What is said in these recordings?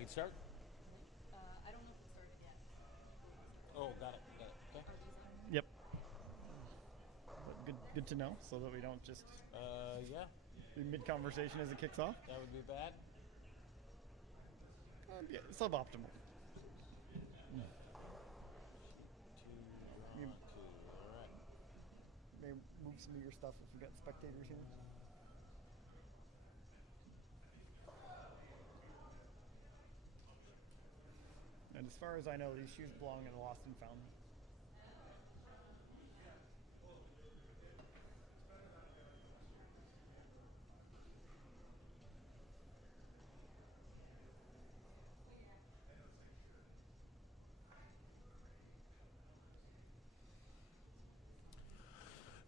we can start? I don't know if it started yet. Oh, got it. Okay. Are these on? Yep. But good to know, so that we don't just Yeah, be mid-conversation as it kicks off. that would be bad. Yeah, suboptimal. Two, You two. All right. may move some of your stuff if we've got spectators here. And as far as I know, these shoes belong in the Lost and Found.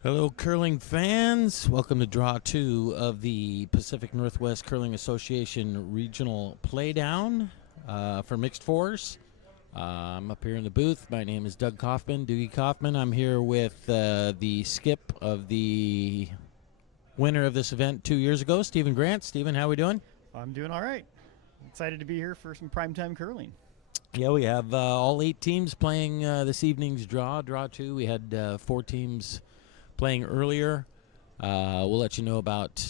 Hello, curling fans. Welcome to Draw 2 of the Pacific Northwest Curling Association Regional Playdown for Mixed Fours. I'm up here in the booth. My name is Doug Kaufman, Doogie Kaufman. I'm here with the skip of the winner of this event 2 years ago, Stephen Grant. Stephen, how are we doing? I'm doing all right. Excited to be here for some primetime curling. Yeah, we have all 8 teams playing this evening's Draw 2. We had 4 teams playing earlier. We'll let you know about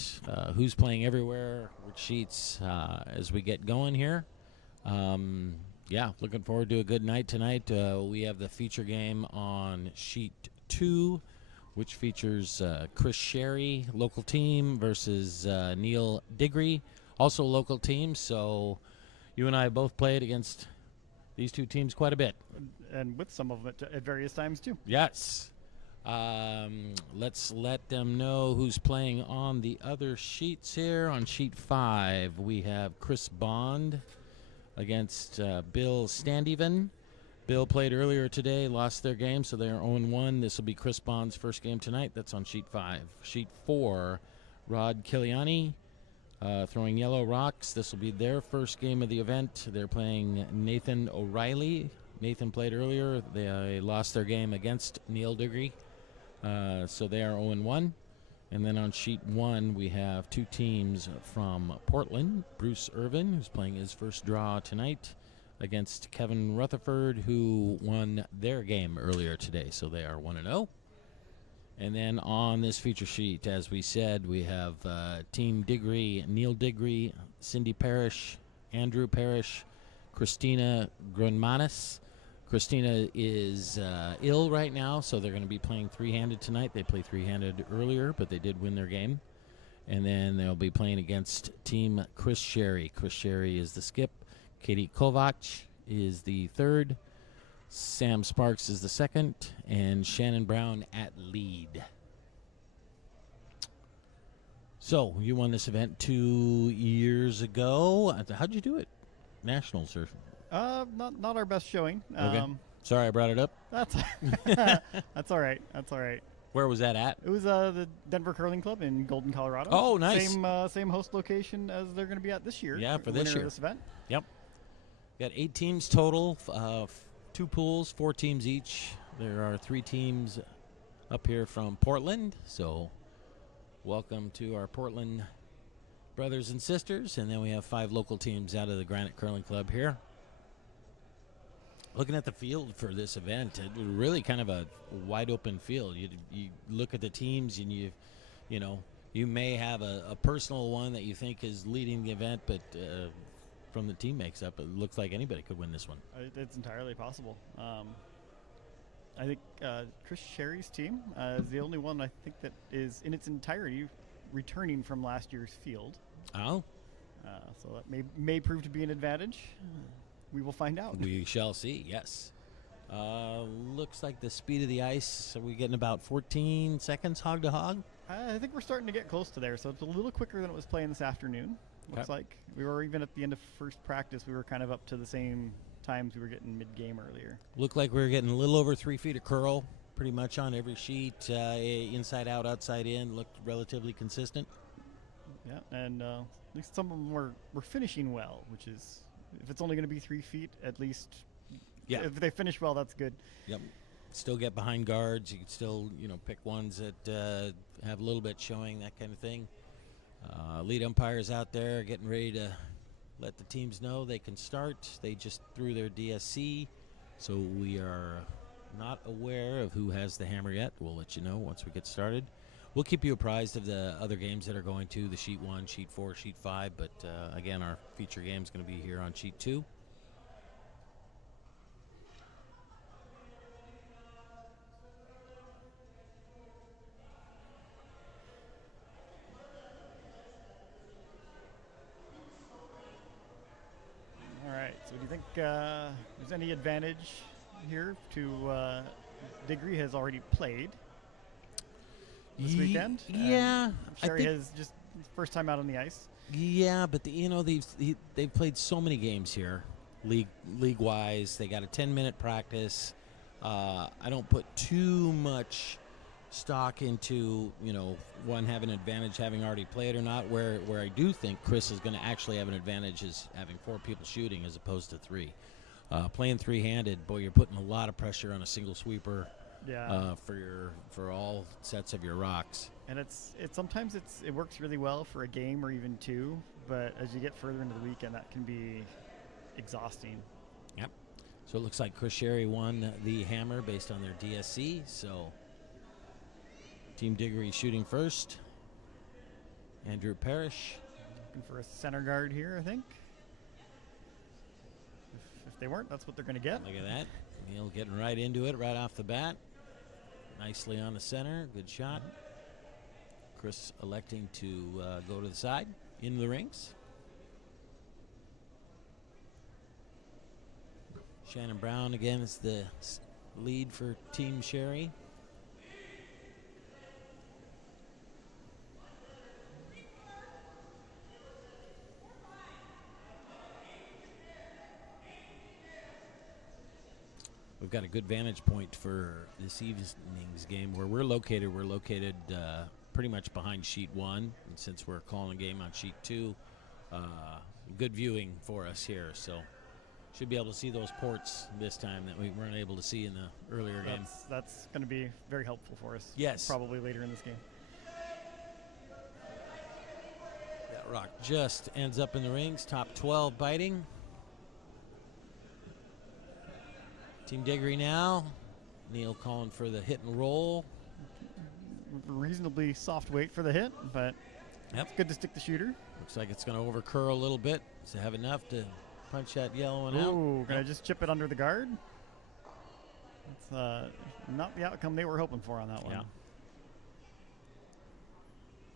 who's playing everywhere, which sheets, as we get going here. Yeah, looking forward to a good night tonight. We have the feature game on sheet 2, which features Chris Sherry, local team, versus Neil Diggory, also local team. So you and I both played against these two teams quite a bit. And with some of them at various times, too. Yes. Let's let them know who's playing on the other sheets here. On sheet 5, we have Chris Bond against Bill Standeven. Bill played earlier today, lost their game, so they're 0-1. This will be Chris Bond's first game tonight. That's on sheet 5. Sheet 4, Rod Kiliani throwing yellow rocks. This will be their first game of the event. They're playing Nathan O'Reilly. Nathan played earlier. They lost their game against Neil Diggory. So they are 0-1. And then on sheet 1, we have 2 teams from Portland. Bruce Irvin, who's playing his first draw tonight, against Kevin Rutherford, who won their game earlier today. So they are 1-0. And then on this feature sheet, as we said, we have Team Diggory, Neil Diggory, Cindy Parrish, Andrew Parrish, Christina Grunmanis. Christina is ill right now, so they're going to be playing three-handed tonight. They played three-handed earlier, but they did win their game. And then they'll be playing against Team Chris Sherry. Chris Sherry is the skip. Katie Kovac is the third. Sam Sparks is the second. And Shannon Brown at lead. So, you won this event 2 years ago. How'd you do it? Nationals or... Not our best showing. Okay. Sorry I brought it up. That's that's all right. That's all right. Where was that at? It was the Denver Curling Club in Golden, Colorado. Oh, nice. Same host location as they're going to be at this year. Yeah, for this winner year. of this event. Yep. Got 8 teams total, 2 pools, 4 teams each. There are 3 teams up here from Portland, so welcome to our Portland brothers and sisters. And then we have 5 local teams out of the Granite Curling Club here. Looking at the field for this event, it was really kind of a wide open field. You look at the teams and you may have a personal one that you think is leading the event, but from the team makes up, it looks like anybody could win this one. It's entirely possible. I think Chris Sherry's team is the only one I think that is in its entirety returning from last year's field. Oh, so that may prove to be an advantage. We will find out. we shall see. Yes. Looks like the speed of the ice. Are we getting about 14 seconds hog to hog? I think we're starting to get close to there, so it's a little quicker than it was playing this afternoon. Looks like we were even at the end of first practice. We were kind of up to the same times we were getting mid-game earlier. Looked like we were getting a little over 3 feet of curl, pretty much on every sheet. Inside out, outside in. Looked relatively consistent. Yeah, and at least some of them were finishing well, which is, if it's only going to be 3 feet, at least. Yeah. If they finish well, that's good. Yep. Still get behind guards. You can still, pick ones that have a little bit showing, that kind of thing. Lead umpires out there getting ready to let the teams know they can start. They just threw their DSC, so we are not aware of who has the hammer yet. We'll let you know once we get started. We'll keep you apprised of the other games that are going to, the Sheet 1, Sheet 4, Sheet 5, but again, our feature game is going to be here on Sheet 2. All right. So do you think there's any advantage here to Degree has already played this weekend? Yeah. Sherry has just first time out on the ice. Yeah, but they've played so many games here, league-wise. They got a 10-minute practice. I don't put too much stock into one having an advantage having already played or not. Where I do think Chris is going to actually have an advantage is having 4 people shooting as opposed to 3. Playing three-handed, boy, you're putting a lot of pressure on a single sweeper. Yeah. For all sets of your rocks. And sometimes it works really well for a game or even 2, but as you get further into the weekend, that can be exhausting. Yep. So it looks like Chris Sherry won the hammer based on their DSC. So Team Diggory shooting first. Andrew Parrish. Looking for a center guard here, I think. If they weren't, that's what they're going to get. Look at that. Neil getting right into it right off the bat. Nicely on the center. Good shot. Chris electing to go to the side, into the rings. Shannon Brown again is the lead for Team Sherry. We've got a good vantage point for this evening's game. Where we're located pretty much behind Sheet 1. And since we're calling a game on Sheet 2, good viewing for us here. So should be able to see those ports this time that we weren't able to see in the earlier game. That's going to be very helpful for us. Yes. Probably later in this game. That rock just ends up in the rings. Top 12 biting. Team Diggory now. Neil calling for the hit and roll. Reasonably soft weight for the hit, but Yep. it's good to stick the shooter. Looks like it's going to overcurl a little bit. Does it have enough to punch that yellow one out? Ooh, gonna just chip it under the guard. That's not the outcome they were hoping for on that one. Yeah.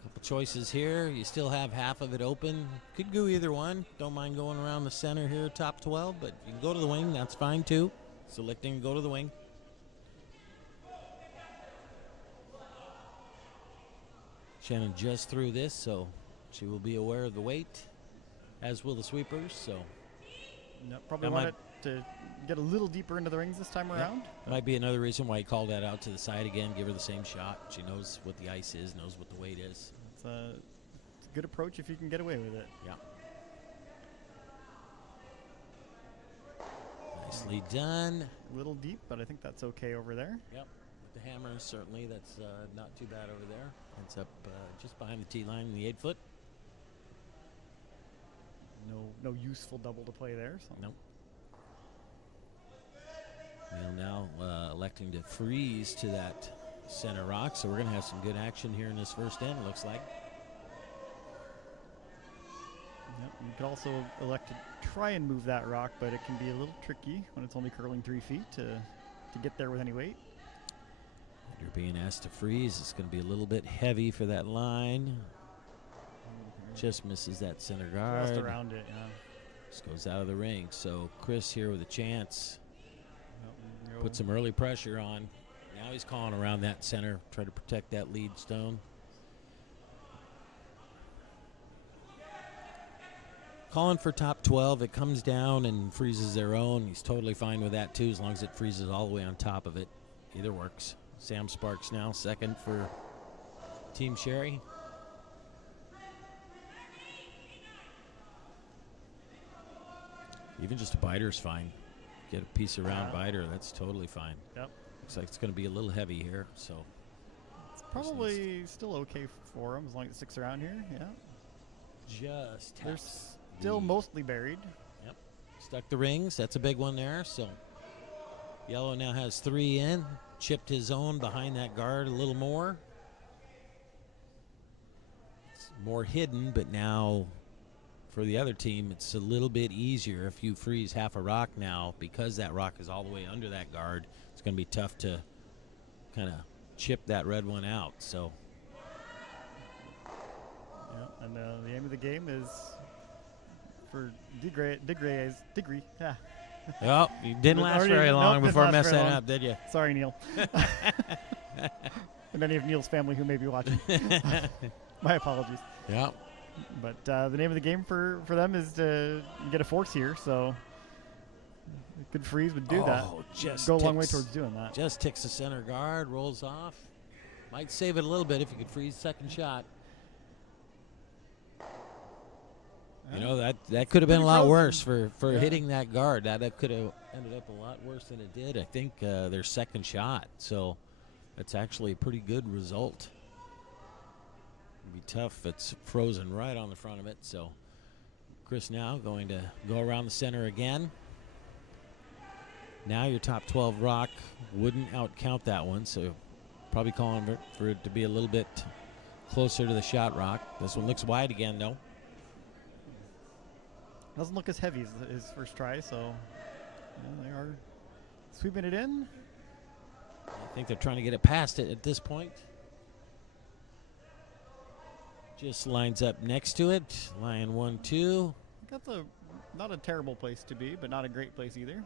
Couple choices here. You still have half of it open. Could go either one. Don't mind going around the center here, top 12, but you can go to the wing. That's fine too. Selecting to go to the wing. Shannon just threw this, so she will be aware of the weight, as will the sweepers. So Yep, probably That want might- it to get a little deeper into the rings this time around. might be another reason why he called that out to the side again. Give her the same shot. She knows what the ice is, knows what the weight is. It's a good approach if you can get away with it. Yeah. Nicely done. A little deep, but I think that's okay over there. Yep. With the hammer, certainly that's not too bad over there. It's up just behind the tee line in the 8-foot. No useful double to play there. So. Nope. Neil now electing to freeze to that center rock, so we're going to have some good action here in this first end, it looks like. Yep, you could also elect to try and move that rock, but it can be a little tricky when it's only curling 3 feet to get there with any weight. You're being asked to freeze. It's going to be a little bit heavy for that line. Just misses that center guard. Just around it, yeah. Just goes out of the ring. So Chris here with a chance. Yep, Put some early pressure on. Now he's calling around that center, try to protect that lead stone. Calling for top 12. It comes down and freezes their own. He's totally fine with that too, as long as it freezes all the way on top of it. Either works. Sam Sparks now second for Team Sherry. Even just a biter is fine. Get a piece of round biter, that's totally fine. Yep. Looks like it's going to be a little heavy here, so. It's probably still okay for him as long as it sticks around here. Yeah. Just taps. Still mostly buried. Yep. Stuck the rings. That's a big one there. So yellow now has 3 in. Chipped his own behind that guard a little more. It's more hidden, but now for the other team, it's a little bit easier. If you freeze half a rock now, because that rock is all the way under that guard, it's going to be tough to kind of chip that red one out. So, Yeah, and the aim of the game is for degree. Yeah. well, you didn't last Already- very nope, long didn't before last messing very that long. up, did you? Sorry, Neil. And any of Neil's family who may be watching. My apologies. Yeah. But the name of the game for them is to get a force here, so a good freeze would do that. Just Go a long way ticks- towards doing that. Just ticks the center guard, rolls off. Might save it a little bit if you could freeze second shot. You know, that could have been a lot frozen. worse for Yeah. hitting that guard. That could have ended up a lot worse than it did. I think their second shot. So that's actually a pretty good result. It'd be tough if it's frozen right on the front of it. So Chris now going to go around the center again. Now your top 12 rock wouldn't outcount that one, so probably calling for it to be a little bit closer to the shot rock. This one looks wide again, though. Doesn't look as heavy as his first try, so yeah, they are sweeping it in. I think they're trying to get it past it at this point. Just lines up next to it. Lion 1-2. That's not a terrible place to be, but not a great place either.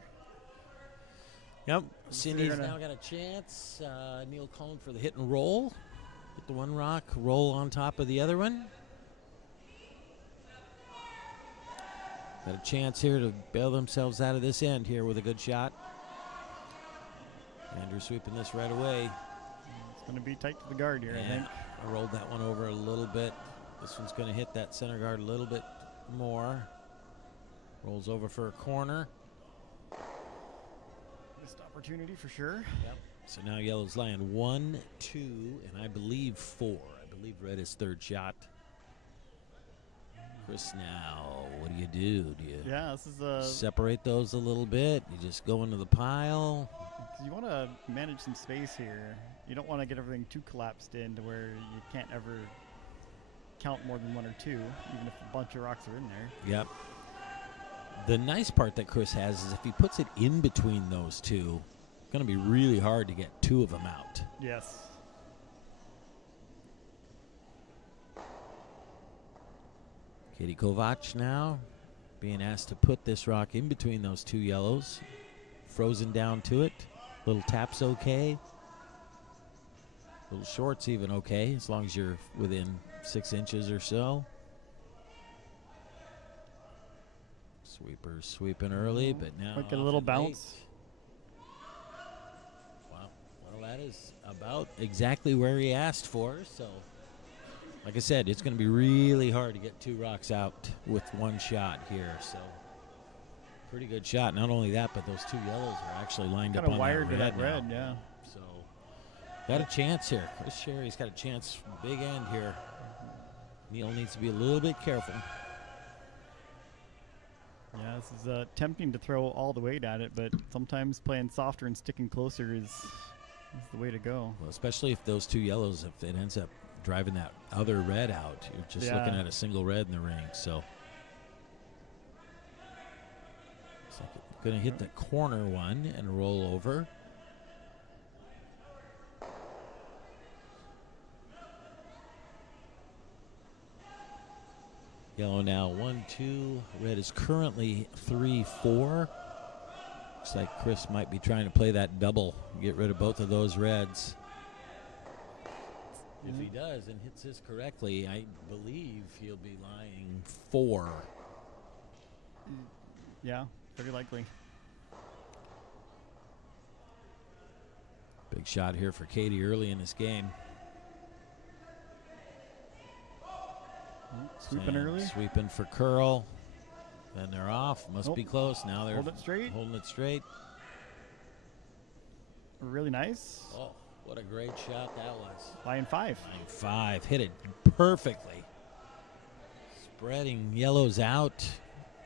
Yep. So Cindy's you're gonna- now got a chance. Neil calling for the hit and roll. Hit the one rock, roll on top of the other one. Got a chance here to bail themselves out of this end here with a good shot. Andrew sweeping this right away. It's going to be tight to the guard here, I think. I rolled that one over a little bit. This one's going to hit that center guard a little bit more. Rolls over for a corner. Missed opportunity for sure. Yep. So now yellow's lying 1, 2, and I believe 4. I believe red is third shot. Chris, now what do? Do you Yeah, this is separate those a little bit? You just go into the pile? you want to manage some space here. You don't want to get everything too collapsed in to where you can't ever count more than 1 or 2, even if a bunch of rocks are in there. Yep. The nice part that Chris has is if he puts it in between those two, it's going to be really hard to get 2 of them out. Yes. Katie Kovac now being asked to put this rock in between those 2 yellows. Frozen down to it. Little tap's okay. Little short's even okay, as long as you're within 6 inches or so. Sweepers sweeping early, but now Might get a off little and late. bounce. Wow. Well, that is about exactly where he asked for. So, like I said, it's going to be really hard to get 2 rocks out with 1 shot here. So, pretty good shot. Not only that, but those 2 yellows are actually lined up Kind on of wired that to that red red, now. yeah. So, got a chance here. Chris Sherry's got a chance from the big end here. Neil needs to be a little bit careful. Yeah, this is tempting to throw all the weight at it, but sometimes playing softer and sticking closer is the way to go. Well, especially if those 2 yellows, if it ends up driving that other red out, you're just Yeah. looking at a single red in the ring. So, looks like it's going to hit the corner one and roll over. Yellow now 1-2. Red is currently 3-4. Looks like Chris might be trying to play that double, get rid of both of those reds. If he does and hits this correctly, I believe he'll be lying 4. Yeah, very likely. Big shot here for Katie early in this game. Sweeping And early. Sweeping for curl. Then they're off. Must be close. Now they're Hold it straight. holding it straight. Really nice. Oh, what a great shot that was. Line 5. Line 5. Hit it perfectly. Spreading yellows out.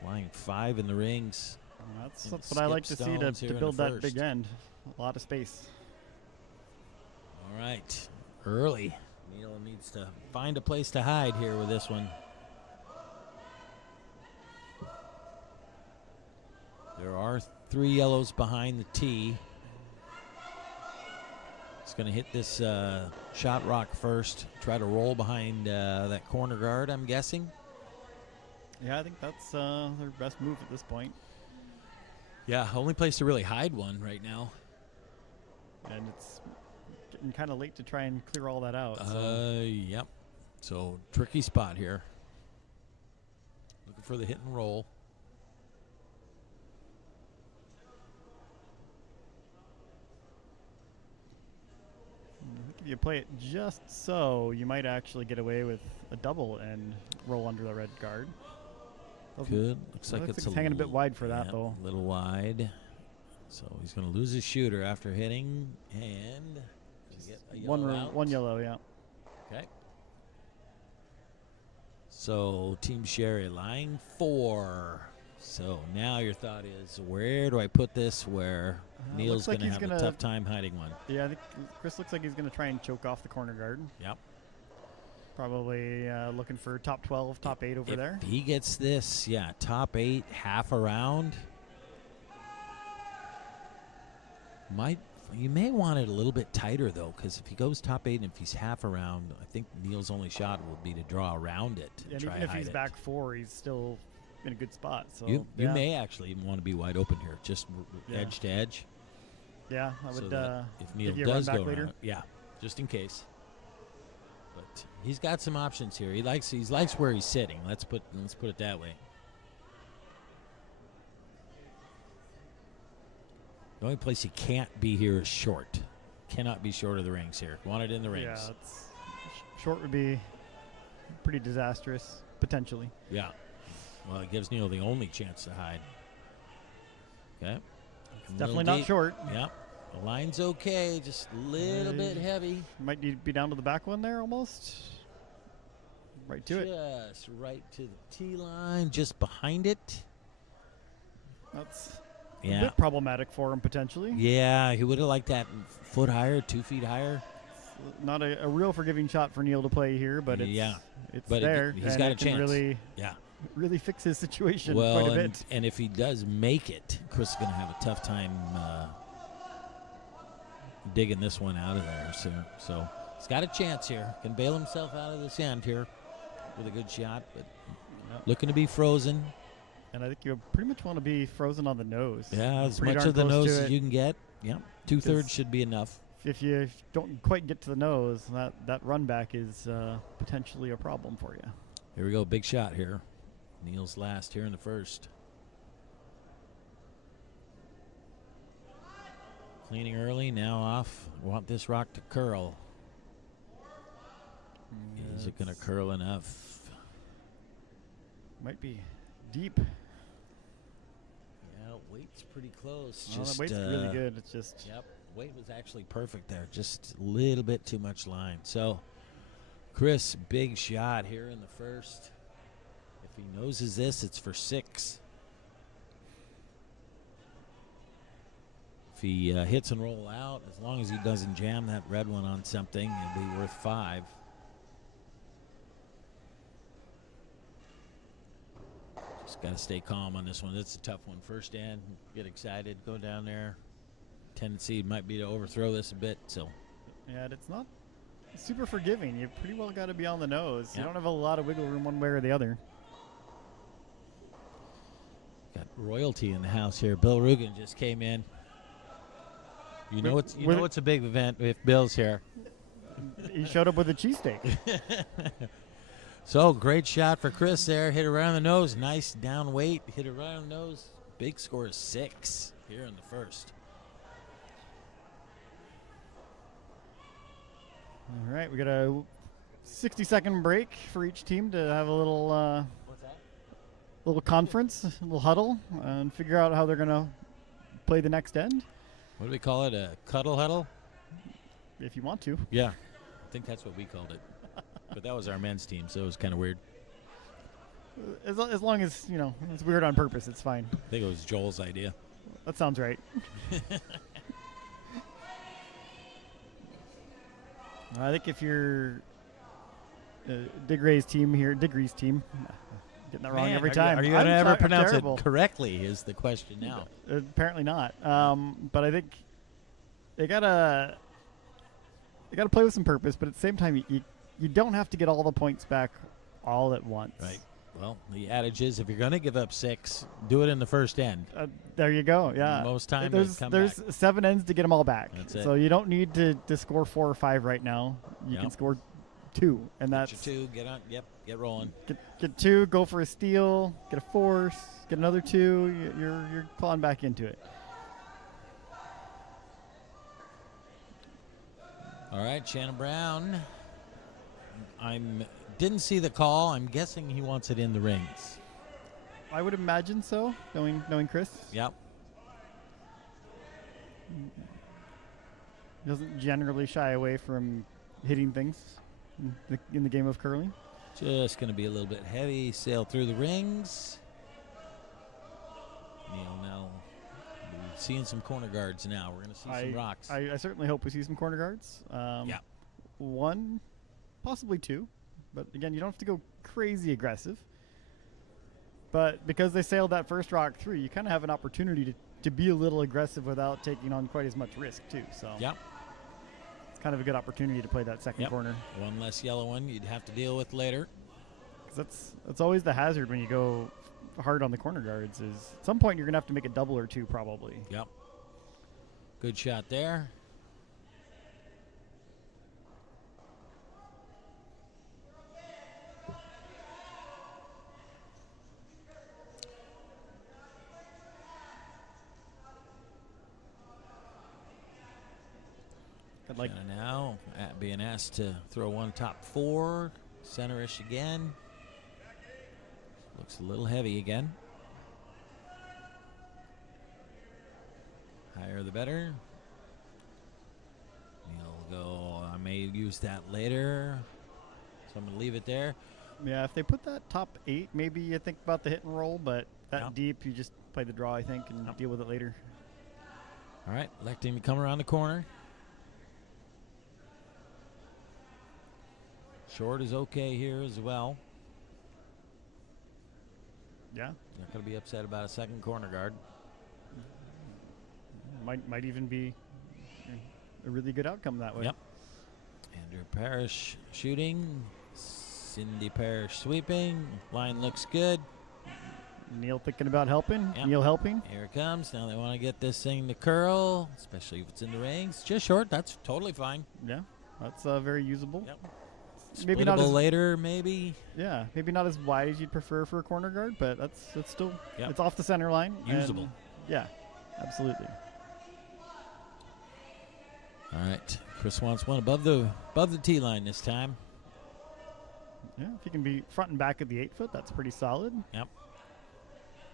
Lying 5 in the rings. That's And what I like to skip see stones here to in build the that big first. end. A lot of space. All right, early. Neil needs to find a place to hide here with this one. There are 3 yellows behind the tee. He's going to hit this shot rock first. Try to roll behind that corner guard, I'm guessing. Yeah, I think that's their best move at this point. Yeah, only place to really hide one right now. And it's getting kind of late to try and clear all that out. Yep. So tricky spot here. Looking for the hit and roll. I think if you play it just so, you might actually get away with a double and roll under the red guard. Good. Looks like it's hanging a bit wide for that, yeah, though. A little wide. So he's going to lose his shooter after hitting, and does he get a yellow out? One yellow, yeah. Okay. So Team Sherry lying 4. So now your thought is, where do I put this where Neil's like going to he's have a tough time hiding one? Yeah, I think Chris looks like he's going to try and choke off the corner guard. Yep. Probably looking for top 12, top 8 over there. If he gets this, yeah, top 8, half around. You may want it a little bit tighter, though, because if he goes top 8 and if he's half around, I think Neil's only shot will be to draw around it. And try even if hide he's it. back 4, he's still in a good spot. So You yeah. may actually even want to be wide open here, just Yeah. edge to edge. Yeah, I So would. that if Neil give you a run does back go later. around, yeah, just in case. But he's got some options here. He likes where he's sitting. Let's put it that way. The only place he can't be here is short. Cannot be short of the rings here. Want it in the rings. Yeah, short would be pretty disastrous, potentially. Yeah. Well, it gives Neil the only chance to hide. Okay. Definitely not short. Yep. The line's okay, just a little bit heavy. Might need to be down to the back one there almost. Right to it. Just right to the tee line, just behind it. That's a Yeah. bit problematic for him, potentially. Yeah, he would have liked that foot higher, 2 feet higher. Not a real forgiving shot for Neil to play here, but it's, Yeah. it's But there. he's and got it a can chance. Yeah. really fix his situation Well, quite a bit. and if he does make it, Chris is going to have a tough time digging this one out of there. So he's got a chance here. Can bail himself out of this end here with a good shot, but looking to be frozen. And I think you pretty much want to be frozen on the nose. Yeah, as Pretty much darn of the close nose to as it. you can get. Yep, 2/3 should be enough. If you don't quite get to the nose, that run back is potentially a problem for you. Here we go, big shot here. Neil's last here in the first. Cleaning early, now off. Want this rock to curl. Is it going to curl enough? Might be deep. Yeah, weight's pretty close. Well, the weight's really good. It's just Yep, weight was actually perfect there. Just a little bit too much line. So, Chris, big shot here in the first. If he noses this, it's for 6. If he hits and roll out, as long as he doesn't jam that red one on something, it'll be worth 5. Just got to stay calm on this one. It's a tough one. First in, get excited, go down there. Tendency might be to overthrow this a bit. So, yeah, it's not super forgiving. You pretty well got to be on the nose. Yep. You don't have a lot of wiggle room one way or the other. got royalty in the house here. Bill Rugen just came in. You know it's a big event if Bill's here. He showed up with a cheesesteak. So great shot for Chris there. Hit around the nose. Nice down weight. Hit around the nose. Big score is 6 here in the first. All right, we got a 60-second break for each team to have a little What's that? little conference, a little huddle, and figure out how they're going to play the next end, What do we call it? A cuddle huddle? if you want to. Yeah. I think that's what we called it. But that was our men's team, so it was kind of weird. As long as, it's weird on purpose, it's fine. I think it was Joel's idea. That sounds right. I think if you're Digree's team, getting that wrong every time. Are you going to ever I'm pronounce terrible. it correctly is the question now. Apparently not. But I think they gotta play with some purpose. But at the same time, you don't have to get all the points back all at once. Right. Well, the adage is if you're going to give up 6, do it in the first end. There you go. Yeah. Most time there's come there's back. 7 ends to get them all back. That's it. So you don't need to score 4 or 5 right now. You Yep. can score 2, and that's Get your 2, get on. Yep, get rolling. get 2, go for a steal, get a force, get another 2. You're clawing back into it. All right, Shannon Brown. Didn't see the call. I'm guessing he wants it in the rings. I would imagine so, knowing Chris. Yep. Doesn't generally shy away from hitting things in the game of curling. Just going to be a little bit heavy. Sail through the rings. Neil now seeing some corner guards now. We're going to see some rocks. I certainly hope we see some corner guards. Yeah. 1, possibly 2. But again, you don't have to go crazy aggressive. But because they sailed that first rock through, you kind of have an opportunity to be a little aggressive without taking on quite as much risk too. So Yep. it's kind of a good opportunity to play that second Yep. corner. One less yellow one you'd have to deal with later. 'Cause that's always the hazard when you go hard on the corner guards is at some point you're going to have to make a double or 2 probably. Yep. Good shot there. Like Shannon now being asked to throw one top 4. Centerish again. Looks a little heavy again. Higher the better. He'll go, I may use that later. So I'm going to leave it there. Yeah, if they put that top 8, maybe you think about the hit and roll, but that Yep. deep, you just play the draw, I think, and deal with it later. All right, electing to come around the corner. Short is okay here as well. Yeah, Not going to be upset about a second corner guard. might even be a really good outcome that way. Yep. Andrew Parrish shooting. Cindy Parrish sweeping. Line looks good. Neil thinking about helping. Yep. Neil helping. Here it comes. Now they want to get this thing to curl, especially if it's in the rings. Just short. That's totally fine. Yeah, that's very usable. Yep. Maybe not Splittable as later, maybe. Yeah, maybe not as wide as you'd prefer for a corner guard, but that's still Yep. it's off the center line. Usable. and yeah, absolutely. All right. Chris wants one above the tee line this time. Yeah, if you can be front and back at the 8 foot, that's pretty solid. Yep.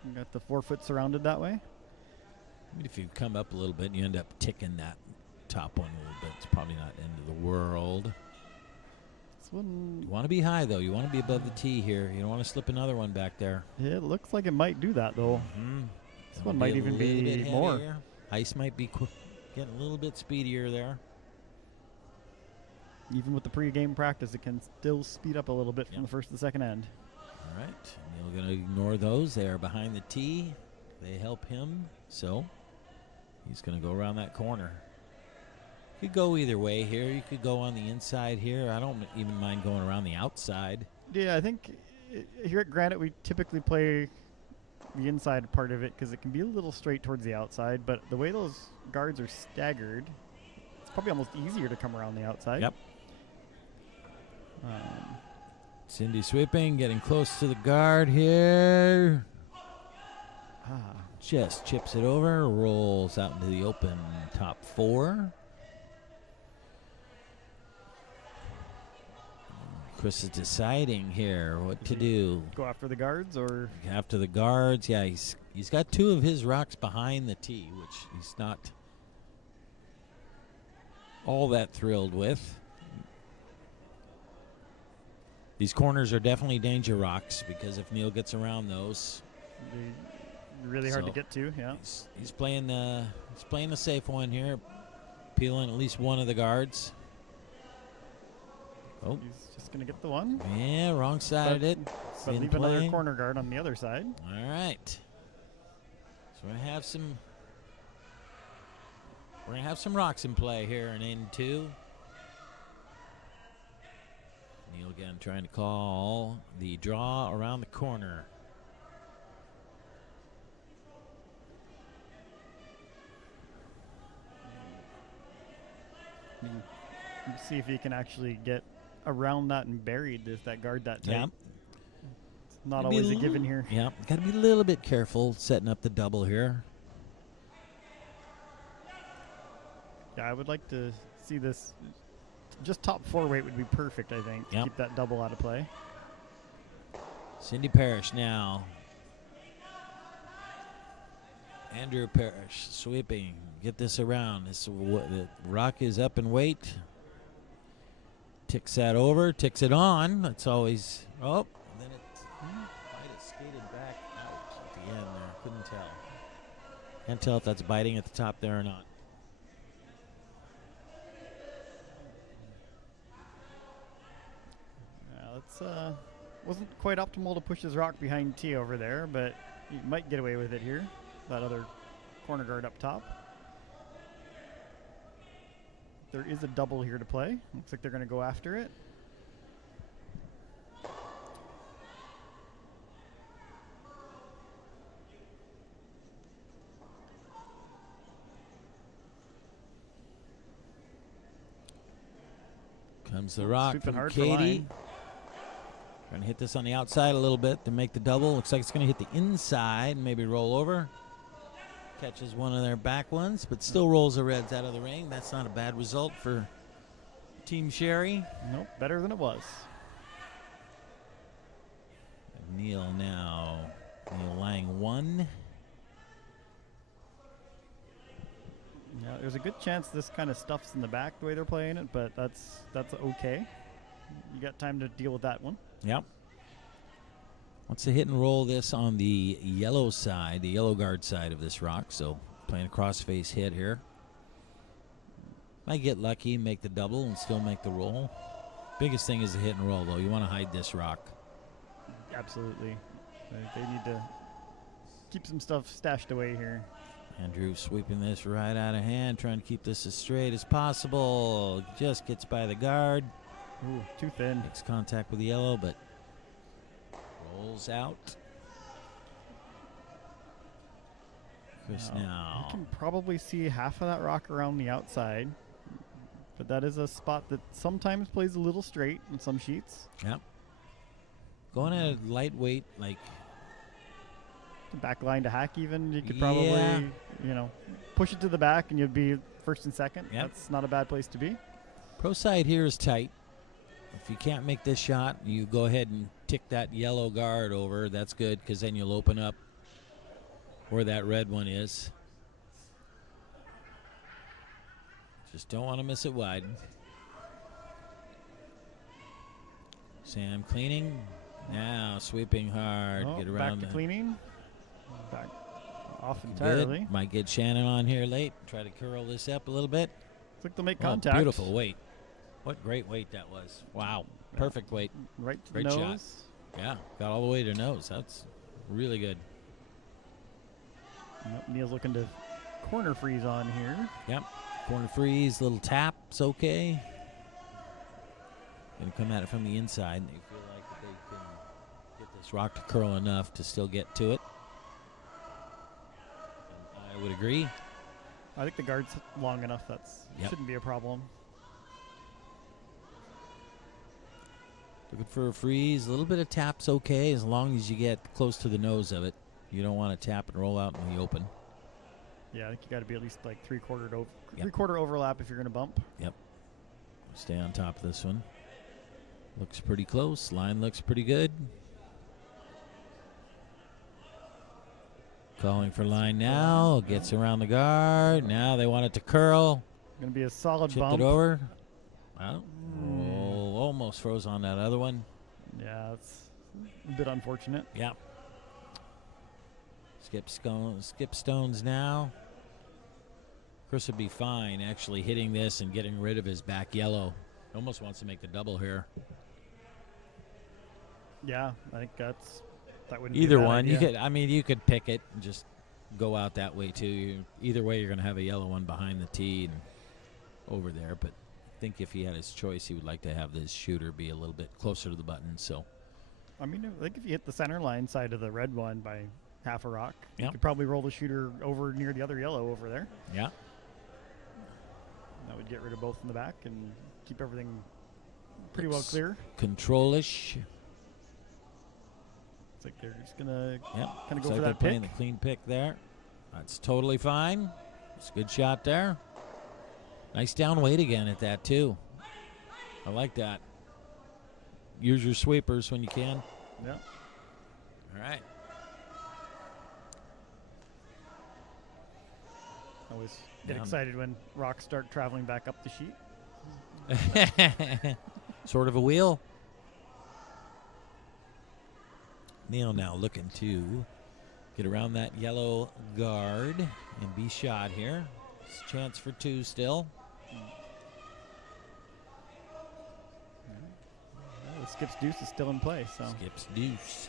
You got the 4 foot surrounded that way. I mean, if you come up a little bit and you end up ticking that top one a little bit, it's probably not end of the world. This one, You want to be high, though. You want to be above the tee here. You don't want to slip another one back there. it looks like it might do that though. Mm-hmm. This one might even be more. Ice might be getting a little bit speedier there. Even with the pre-game practice, it can still speed up a little bit from Yep. the first to the second end. All right. Neil going to ignore those. They are behind the tee. They help him. So he's going to go around that corner. You could go either way here. You could go on the inside here. I don't even mind going around the outside. Yeah, I think here at Granite we typically play the inside part of it because it can be a little straight towards the outside, but the way those guards are staggered, it's probably almost easier to come around the outside. Yep. Cindy sweeping, getting close to the guard here. Just chips it over, rolls out into the open top 4. Chris is deciding here what to do. Go after the guards or After the guards, yeah, he's got 2 of his rocks behind the tee, which he's not all that thrilled with. These corners are definitely danger rocks because if Neil gets around those, They're really hard to So- get to. Yeah. he's playing the safe one here, peeling at least one of the guards. Oh, He's just gonna get the one, yeah, wrong side of it. but It's in leave another play. corner guard on the other side. All right. So we're gonna have some rocks in play here in end 2. Neil again trying to call the draw around the corner. See if he can actually get around that and buried if that guard that tight. Yeah. It's not Gotta be always a given here. Yeah, got to be a little bit careful setting up the double here. Yeah, I would like to see this. Just top 4 weight would be perfect, I think, to Yep. keep that double out of play. Cindy Parrish now. Andrew Parrish sweeping. Get this around. The rock is up in weight. Ticks that over. Ticks it on. That's always. Oh, and then it might have skated back out at the end there. Couldn't tell. Can't tell if that's biting at the top there or not. Yeah, that's wasn't quite optimal to push his rock behind T over there, but he might get away with it here. That other corner guard up top. There is a double here to play. Looks like they're going to go after it. Comes the rock Sweeping from hard for Katie. line. Trying to hit this on the outside a little bit to make the double. Looks like it's going to hit the inside and maybe roll over. Catches one of their back ones, but still rolls the Reds out of the ring. That's not a bad result for Team Sherry. Nope, better than it was. Neil now. Neil Lang 1. Yeah, there's a good chance this kind of stuff's in the back the way they're playing it, but that's okay. You got time to deal with that one. Yep. Wants to hit and roll this on the yellow side, the yellow guard side of this rock. So playing a crossface hit here. Might get lucky, make the double, and still make the roll. Biggest thing is the hit and roll, though. You want to hide this rock. Absolutely. They need to keep some stuff stashed away here. Andrew sweeping this right out of hand, trying to keep this as straight as possible. Just gets by the guard. Ooh, too thin. Makes contact with the yellow, but rolls out. Chris now. You can probably see half of that rock around the outside, but that is a spot that sometimes plays a little straight in some sheets. Yep. Going at a lightweight, like, The back line to hack even, you could Yeah. probably, push it to the back and you'd be first and second. Yep. That's not a bad place to be. pro side here is tight. If you can't make this shot, you go ahead and tick that yellow guard over. That's good because then you'll open up where that red one is. Just don't want to miss it wide. Sam cleaning. Now sweeping hard. Oh, Get back around to the cleaning. Back off good. entirely. Might get Shannon on here late. Try to curl this up a little bit. Looks like they'll make Oh, contact. beautiful weight. What great weight that was. Wow. Perfect weight. Right to Great the shot. nose. Yeah. Got all the way to nose. That's really good. Yep, Neil's looking to corner freeze on here. Yep. Corner freeze, little tap's okay. Gonna come at it from the inside. They feel like that they can get this rock to curl enough to still get to it. And I would agree. I think the guard's long enough. That's Yep. shouldn't be a problem. Looking for a freeze. A little bit of tap's okay as long as you get close to the nose of it. You don't want to tap and roll out in the open. Yeah, I think you got to be at least like Yep. three-quarter overlap if you're going to bump. Stay on top of this one. Looks pretty close. Line looks pretty good. Calling for line now. Gets around the guard. Now they want it to curl. Going to be a solid Chipped bump. it over. Well, almost froze on that other one. Yeah, it's a bit unfortunate. Yeah. Skip stones now. Chris would be fine actually hitting this and getting rid of his back yellow. Almost wants to make the double here. Yeah, I think that wouldn't be a Either bad one. idea. You could pick it and just go out that way too. Either way, you're going to have a yellow one behind the tee and over there. But I think if he had his choice, he would like to have this shooter be a little bit closer to the button. So, I mean, I think if you hit the center line side of the red one by half a rock, you Yep. could probably roll the shooter over near the other yellow over there. yeah. That would get rid of both in the back and keep everything pretty well clear. Control-ish. It's like they're just gonna Yep. kind of Looks go like for they're that playing pick. the clean pick there. That's totally fine. It's a good shot there. Nice down weight again at that too. I like that. Use your sweepers when you can. Yeah. All right. I always get Yeah. excited when rocks start traveling back up the sheet. Sort of a wheel. Neil now looking to get around that yellow guard and be shot here. It's a chance for two still. Well, the skip's deuce is still in play, so Skips deuce.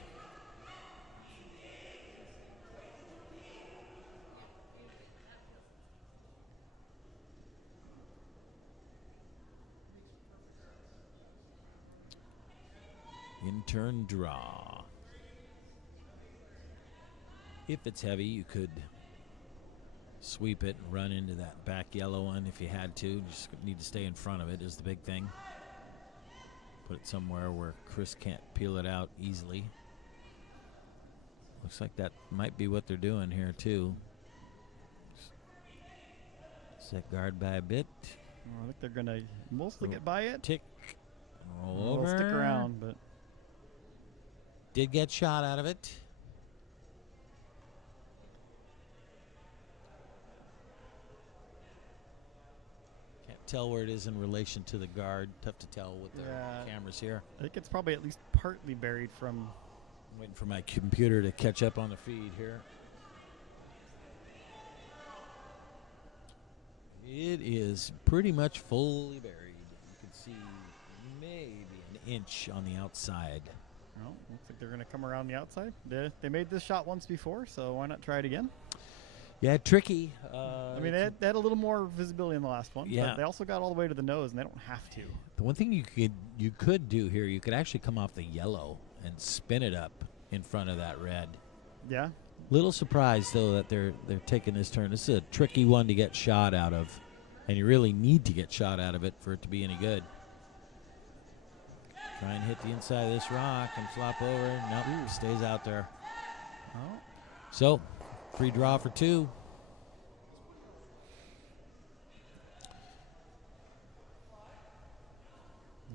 In turn draw. If it's heavy, you could sweep it and run into that back yellow one if you had to. You just need to stay in front of it is the big thing. Put it somewhere where Chris can't peel it out easily. Looks like that might be what they're doing here too. Set guard by a bit. I think they're gonna mostly get by it. Tick. Roll They'll over. stick around, but Did get shot out of it. Can't tell where it is in relation to the guard. Tough to tell with the Yeah. cameras here. I think it's probably at least partly buried from. I'm waiting for my computer to catch up on the feed here. It is pretty much fully buried. You can see maybe an inch on the outside. Well, looks like they're gonna come around the outside. They made this shot once before, so why not try it again? Yeah, tricky. I mean, they had a little more visibility in the last one. Yeah. But they also got all the way to the nose, and they don't have to. The one thing you could do here, you could actually come off the yellow and spin it up in front of that red. Yeah. Little surprised though that they're taking this turn. This is a tricky one to get shot out of, and you really need to get shot out of it for it to be any good. Try and hit the inside of this rock and flop over. Nope, stays out there. Oh. So, free draw for two.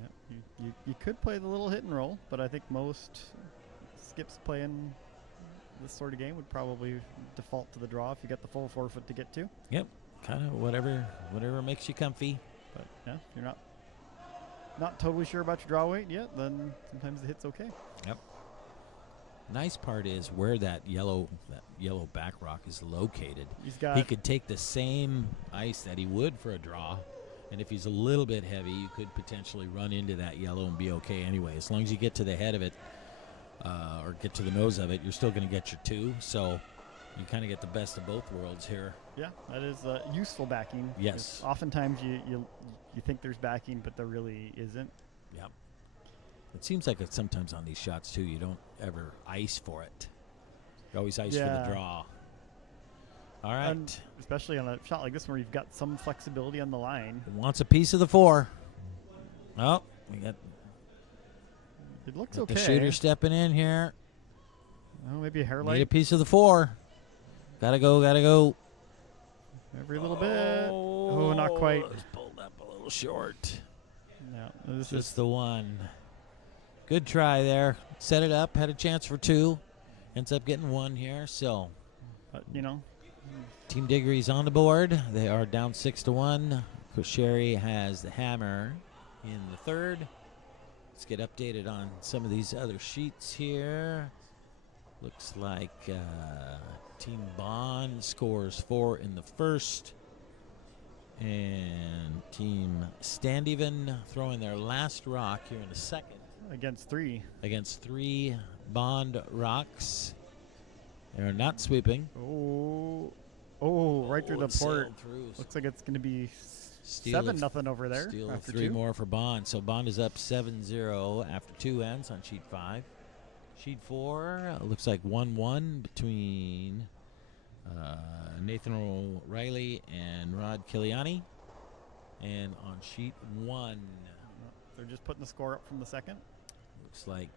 Yep. You could play the little hit and roll, but I think most skips playing this sort of game would probably default to the draw if you get the full forfeit to get to. Yep, kind of whatever makes you comfy. But yeah, if you're not totally sure about your draw weight yet, then sometimes the hit's okay. Yep. Nice part is where that yellow back rock is located. He could take the same ice that he would for a draw, and if he's a little bit heavy, you could potentially run into that yellow and be okay anyway. As long as you get to the head of it or get to the nose of it, you're still going to get your two. So you kind of get the best of both worlds here. Yeah, that is useful backing. Yes. 'Cause oftentimes you think there's backing, but there really isn't. Yep. It seems like it's sometimes on these shots too, you don't ever ice for it. You always ice for Yeah. the draw. All right. And especially on a shot like this where you've got some flexibility on the line. Wants a piece of the four. Oh, we got It looks the okay. shooter stepping in here. Oh, maybe a hair Need a light piece of the four. Gotta go. every little bit. Oh, not quite. It's pulled up a little short. Yeah, this Just is the one. Good try there. Set it up. Had a chance for two. Ends up getting one here. So but, Team Diggory's on the board. They are down 6-1. Kosheri has the hammer in the third. Let's get updated on some of these other sheets here. Looks like Team Bond scores 4 in the first. And Team Standeven throwing their last rock here in the second. Against 3. Against 3 Bond rocks. They're not sweeping. Oh, right through the it port. sailed through. Looks like it's going to be Steal 7-0 over there. Steal after 3 2. more for Bond. So Bond is up 7-0 after 2 ends on sheet 5. Sheet 4 looks like 1-1 between Nathan O'Reilly and Rod Kiliani. And on sheet 1, They're just putting the score up from the second. looks like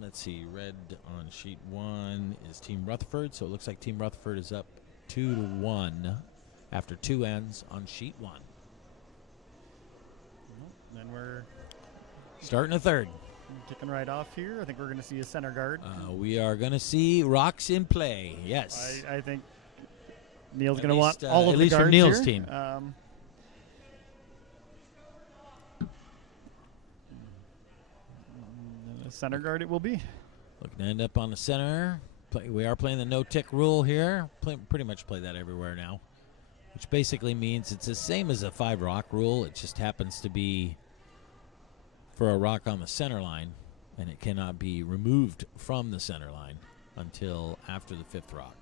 let's see, red on sheet 1 is Team Rutherford. So it looks like Team Rutherford is up 2-1 after 2 ends on sheet 1. Then we're Starting the third. kicking right off here. I think we're going to see a center guard. We are going to see rocks in play. Yes. I think Neil's At going to want least, all of at the least from guards Neil's here. team. The center guard it will be. Looking to end up on the center. We are playing the no-tick rule here. Pretty much play that everywhere now, which basically means it's the same as a 5-rock rule. It just happens to be for a rock on the center line, and it cannot be removed from the center line until after the 5th rock.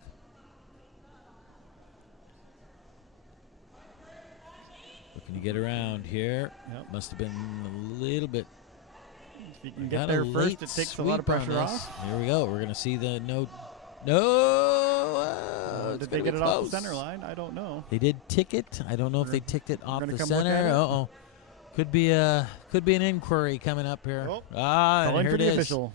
Looking to get around here. Yep. Must have been a little bit. If you can Got get a there first, late it takes a lot of sweep on pressure this. off. Here we go. We're going to see the no. It's Did they gonna get be it off close. the center line? I don't know. They did tick it. I don't know if they ticked it off gonna the come look center. at it? Uh-oh. Could be an inquiry coming up here. Oh, and Calling here for it the is. official.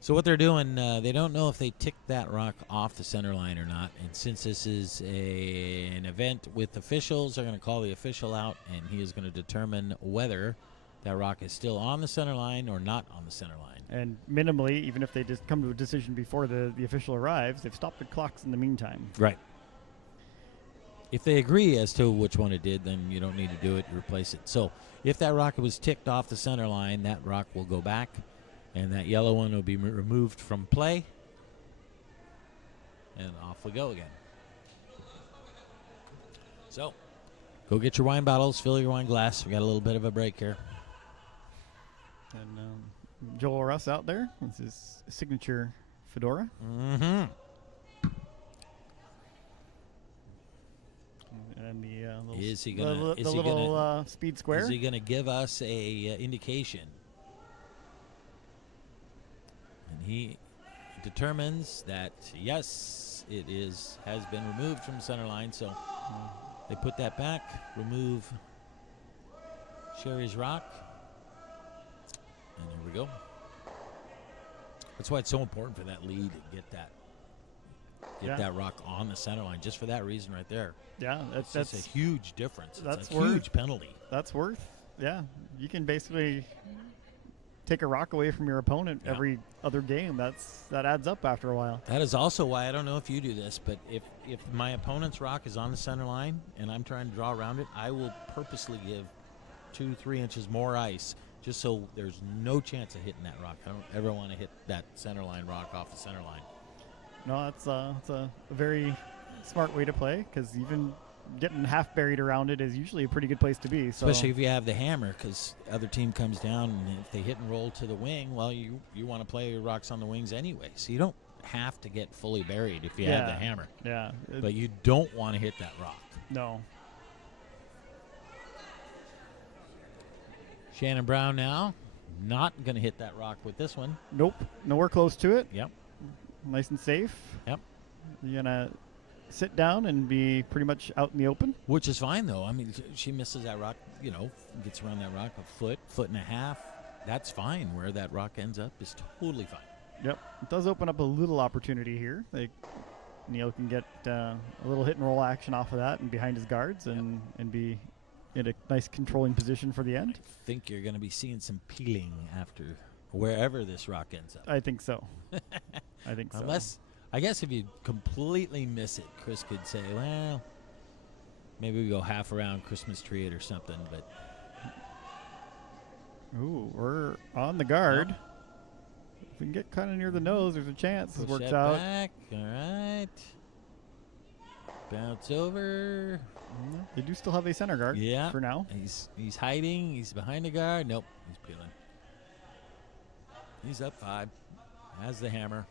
So what they're doing, they don't know if they ticked that rock off the center line or not. And since this is an event with officials, they're going to call the official out, and he is going to determine whether that rock is still on the center line or not on the center line. And minimally, even if they just come to a decision before the official arrives, they've stopped the clocks in the meantime. Right. If they agree as to which one it did, then you don't need to do it. You replace it. So if that rock was ticked off the center line, that rock will go back, and that yellow one will be removed from play. And off we go again. So go get your wine bottles, fill your wine glass. We got a little bit of a break here. And Joel Russ out there with his signature fedora. Mm-hmm. And the little, Is he gonna- the is he little gonna- speed square. Is he going to give us a indication? And he determines that yes, it has been removed from center line. So they put that back, remove Sherry's rock, and there we go. That's why it's so important for that lead to get that rock on the center line, just for that reason right there. Yeah, That's a huge difference. that's It's a huge penalty. That's worth. Yeah, you can basically take a rock away from your opponent every other game. That adds up after a while. That is also why I don't know if you do this, but if my opponent's rock is on the center line and I'm trying to draw around it, I will purposely give 2-3 inches more ice just so there's no chance of hitting that rock. I don't ever want to hit that center line rock off the center line. No, it's a very smart way to play, because even getting half buried around it is usually a pretty good place to be. So Especially if you have the hammer, because other team comes down, and if they hit and roll to the wing, well, you want to play your rocks on the wings anyway. So you don't have to get fully buried if you have the hammer. Yeah. But you don't want to hit that rock. No. Shannon Brown now, not going to hit that rock with this one. Nope. Nowhere close to it. Yep. Nice and safe. Yep. You're going to sit down and be pretty much out in the open. Which is fine, though. I mean, she misses that rock, gets around that rock a foot and a half. That's fine. Where that rock ends up is totally fine. Yep. It does open up a little opportunity here. Neil can get a little hit and roll action off of that and behind his guards and be in a nice controlling position for the end. I think you're going to be seeing some peeling after wherever this rock ends up. I think so. I think so. Unless, I guess if you completely miss it, Chris could say, well, maybe we go half around, Christmas tree it or something. But Ooh, we're on the guard. If we can get kind of near the nose, there's a chance this Push works that out. back. All right. Bounce over. They do still have a center guard for now. He's hiding. He's behind the guard. Nope. He's peeling. He's up 5. Has the hammer.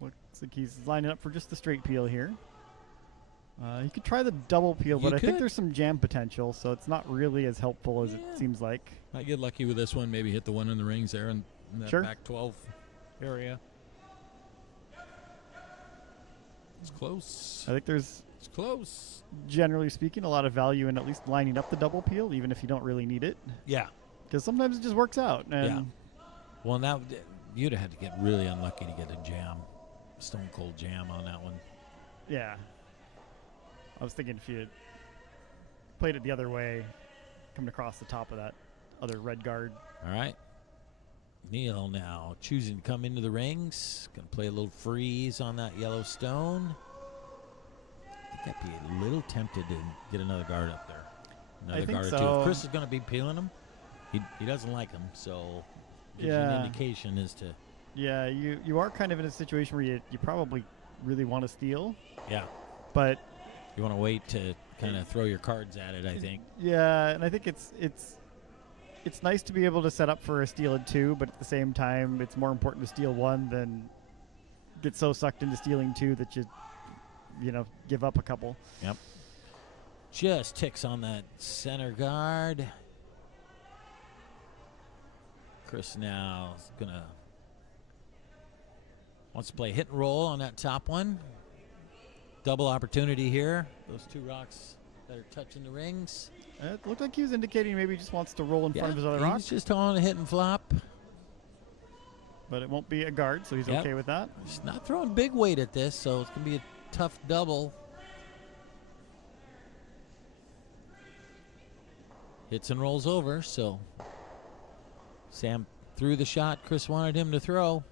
Looks like he's lining up for just the straight peel here. You could try the double peel, but I think there's some jam potential, so it's not really as helpful as it seems like. Might get lucky with this one. Maybe hit the one in the rings there in that back 12 area. It's close. I think there's, It's close. generally speaking, a lot of value in at least lining up the double peel, even if you don't really need it. Yeah. Because sometimes it just works out. And Well, now you'd have had to get really unlucky to get a jam, stone cold jam on that one. yeah. I was thinking if you had played it the other way, coming across the top of that other red guard. All right. Neil now choosing to come into the rings. Going to play a little freeze on that yellow stone. I think I'd be a little tempted to get another guard up there. Another think guard or two. so. If Chris is going to be peeling him, he doesn't like him, so gives you an indication as to. Yeah, you are kind of in a situation where you probably really want to steal, Yeah. but You want to wait to kind of throw your cards at it, I think. yeah, and I think it's nice to be able to set up for a steal at 2, but at the same time, it's more important to steal 1 than get so sucked into stealing 2 that you give up a couple. Yep. Just ticks on that center guard. Chris now is wants to play hit and roll on that top one. Double opportunity here. Those 2 rocks that are touching the rings. It looked like he was indicating maybe he just wants to roll in front of his other rock, He's just on a hit and flop. but it won't be a guard, so he's okay with that. He's not throwing big weight at this, so it's going to be a tough double. Hits and rolls over, so Sam threw the shot Chris wanted him to throw.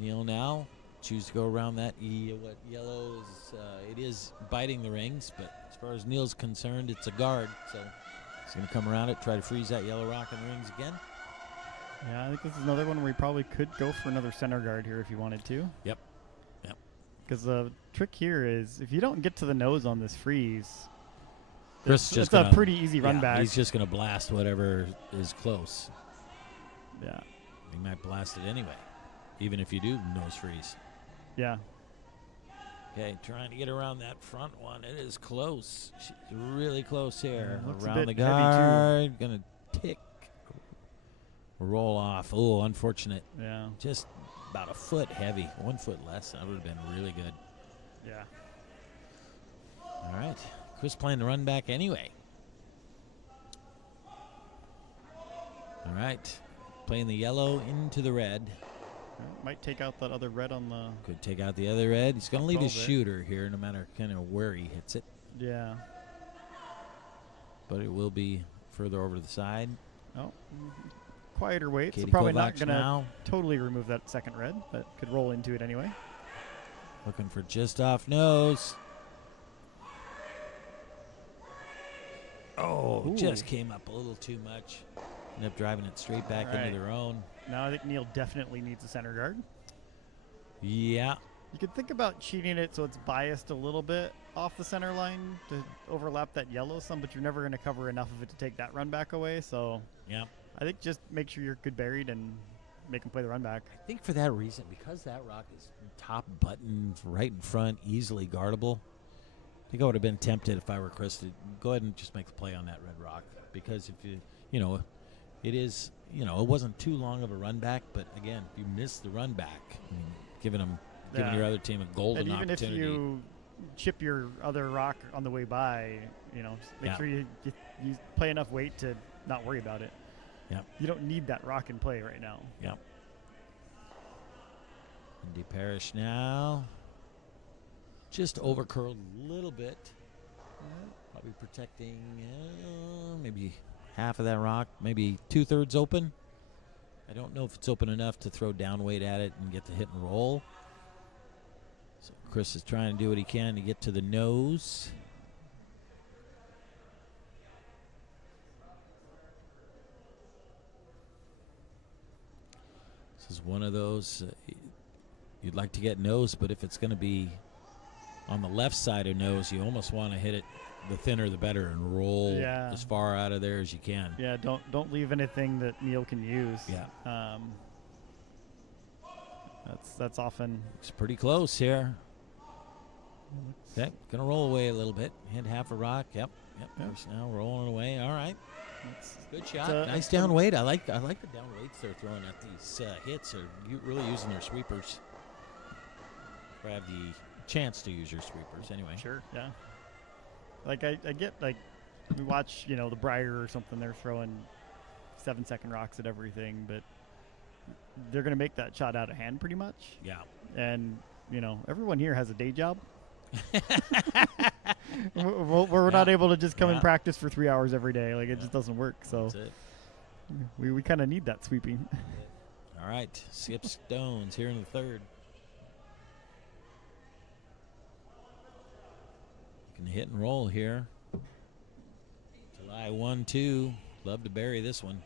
Neil now choose to go around that what yellow is. It is biting the rings, but as far as Neil's concerned, it's a guard, so he's going to come around it, try to freeze that yellow rock in the rings again. Yeah, I think this is another one where he probably could go for another center guard here if he wanted to. Yep. Because the trick here is if you don't get to the nose on this freeze, Chris it's a pretty easy run back. He's just going to blast whatever is close. Yeah. He might blast it anyway, even if you do nose freeze. Yeah. Okay, trying to get around that front one. It is close. She's really close here. Looks a Around the bit heavy, too. guard. Going to tick. Roll off. Oh, unfortunate. Yeah. Just about a foot heavy. 1 foot less. That would have been really good. Yeah. All right. Chris playing the run back anyway. All right. Playing the yellow into the red. Might take out that other red on the. Could take out the other red. He's going to leave his 12 shooter here no matter kind of where he hits it. Yeah. But it will be further over to the side. Oh. Quieter weight, so Katie probably not Kovacs going to now totally remove that second red, but could roll into it anyway. looking for just off nose. Oh, Ooh. just came up a little too much. Ended up driving it straight back All right. into their own. Now I think Neil definitely needs a center guard. Yeah. You could think about cheating it so it's biased a little bit off the center line to overlap that yellow some, but you're never going to cover enough of it to take that run back away. So Yeah. I think just make sure you're good buried and make him play the run back. I think for that reason, because that rock is top button right in front, easily guardable, I think I would have been tempted if I were Chris to go ahead and just make the play on that red rock. Because if it is, it wasn't too long of a run back, but again, if you miss the run back, giving your other team a golden And even opportunity. if you chip your other rock on the way by, just make sure you play enough weight to not worry about it. Yep. You don't need that rock in play right now. Yep. Indy Parrish now. Just overcurled a little bit. Probably protecting maybe half of that rock, maybe 2/3 open. I don't know if it's open enough to throw down weight at it and get the hit and roll. So Chris is trying to do what he can to get to the nose. is one of those you'd like to get nose, but if it's going to be on the left side of nose, you almost want to hit it the thinner the better and roll as far out of there as you can. Yeah, don't leave anything that Neil can use. Yeah. That's often. It's pretty close here. Okay, gonna roll away a little bit. Hit half a rock. Yep. There's now rolling away. All right. Good shot. Nice down weight. I like the down weights they're throwing at these hits. Are really using their sweepers. Or have the chance to use your sweepers anyway. Sure. Yeah. Like I get like we watch the Briar or something. They're throwing 7-second rocks at everything, but they're gonna make that shot out of hand pretty much. Yeah. And everyone here has a day job. we're not able to just come and practice for 3 hours every day. Like it just doesn't work. So that's it. we kind of need that sweeping. All right, Skip Stones here in the third. Can hit and roll here. July 1-2. Love to bury this one.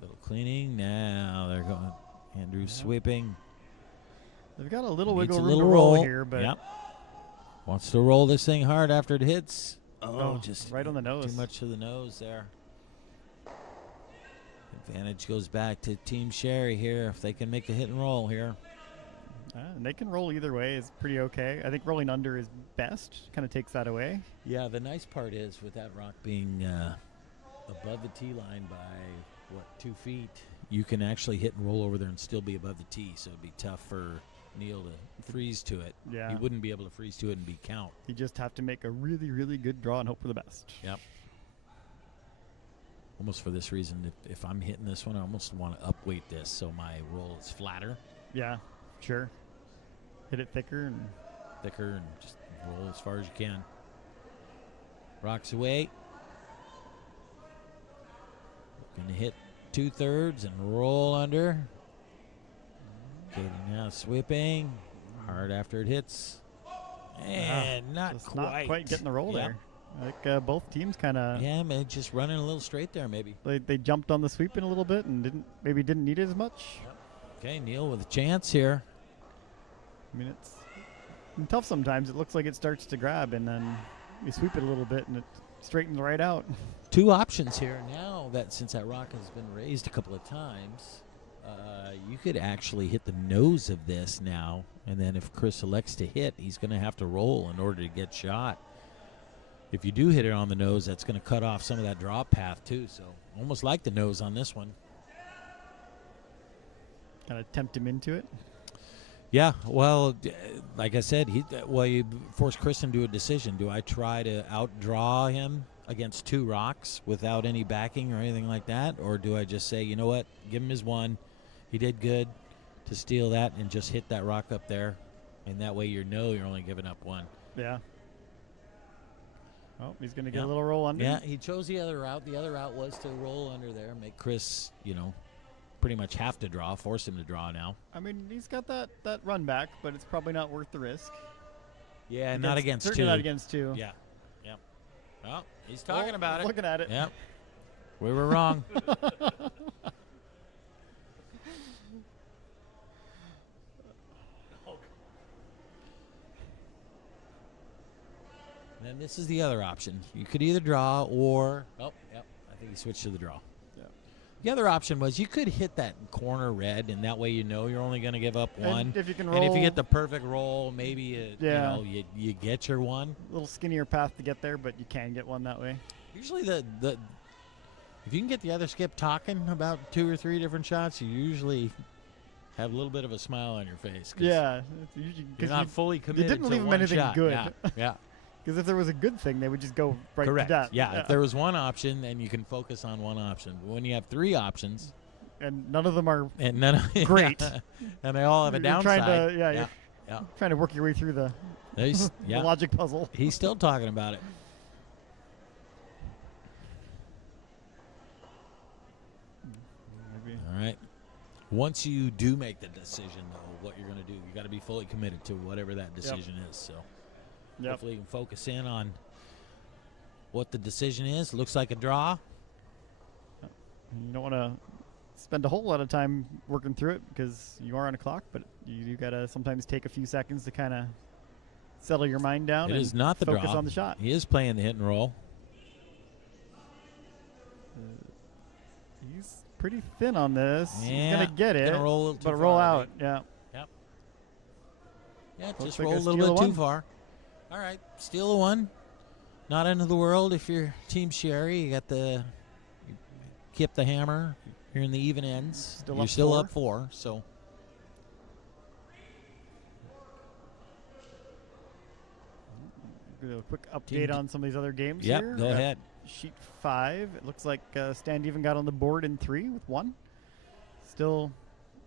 Little cleaning. Now they're going. Andrew sweeping. They've got a little Needs wiggle a room little to roll roll here, but wants to roll this thing hard after it hits. Oh, just right on the nose. Too much to the nose there. Advantage goes back to Team Sherry here if they can make the hit and roll here. And they can roll either way. Is pretty okay. I think rolling under is best. Kind of takes that away. Yeah, the nice part is with that rock being above the tee line by 2 feet, you can actually hit and roll over there and still be above the tee. So it'd be tough for Neil to freeze to it. Yeah, he wouldn't be able to freeze to it and be count. You just have to make a really, really good draw and hope for the best. Yep. Almost for this reason, if I'm hitting this one, I almost want to upweight this so my roll is flatter. Yeah, sure. Hit it thicker and just roll as far as you can. Rocks away. Going to hit 2/3 and roll under. Okay, now sweeping. Hard after it hits. And not quite getting the roll there. Like both teams kind of. Yeah, man, just running a little straight there maybe. They jumped on the sweeping a little bit and didn't need it as much. Yep. Okay, Neil with a chance here. I mean, it's tough sometimes. It looks like it starts to grab, and then you sweep it a little bit, and it straightens right out. 2 options here now that since that rock has been raised a couple of times, you could actually hit the nose of this now, and then if Chris elects to hit, he's going to have to roll in order to get shot. If you do hit it on the nose, that's going to cut off some of that drop path too. So almost like the nose on this one. Kind of tempt him into it. Yeah, well, like I said, you force Chris into a decision. Do I try to outdraw him against 2 rocks without any backing or anything like that? Or do I just say, you know what, give him his 1. He did good to steal that and just hit that rock up there. And that way you're only giving up 1. Yeah. Oh, he's going to get a little roll under. Yeah, he chose the other route. The other route was to roll under there, make Chris, pretty much have to draw, force him to draw now. I mean, he's got that run back, but it's probably not worth the risk. Yeah, not against 2. Certainly not against 2. Yeah. Well, he's talking about it. Looking at it. Yep. We were wrong. And then this is the other option. You could either draw or... I think he switched to the draw. Yeah. The other option was you could hit that corner red, and that way you're only going to give up 1. And if you can roll... And if you get the perfect roll, maybe you get your 1. A little skinnier path to get there, but you can get 1 that way. Usually if you can get the other skip talking about 2 or 3 different shots, you usually have a little bit of a smile on your face. Yeah. You're not fully committed to You didn't leave them one anything shot. good. Yeah. Because if there was a good thing, they would just go right Correct. to that. Yeah, if there was 1 option, then you can focus on 1 option. But when you have 3 options, and none of them are great, and they all have a you're downside. You're trying to work your way through the logic puzzle. He's still talking about it. Maybe. All right. Once you do make the decision, though, what you're going to do, you got to be fully committed to whatever that decision is. So. Yep. Hopefully you can focus in on what the decision is. Looks like a draw. You don't want to spend a whole lot of time working through it because you are on a clock, but you got to sometimes take a few seconds to kind of settle your mind down It and is not the focus draw. on the shot. He is playing the hit and roll. He's pretty thin on this. Yeah, He's going to get it, gonna roll a little too but roll far, I out. think. Yeah. Yeah, Looks just like roll a a little steal bit of too one. far. All right, steal a one. Not end of the world if you're Team Sherry. You got you keep the hammer. You're in the even ends. Still You're up still four. up 4. So Do a quick Team update on some of these other games yep, here. go ahead. Sheet 5. It looks like Stand even got on the board in 3 with 1. Still,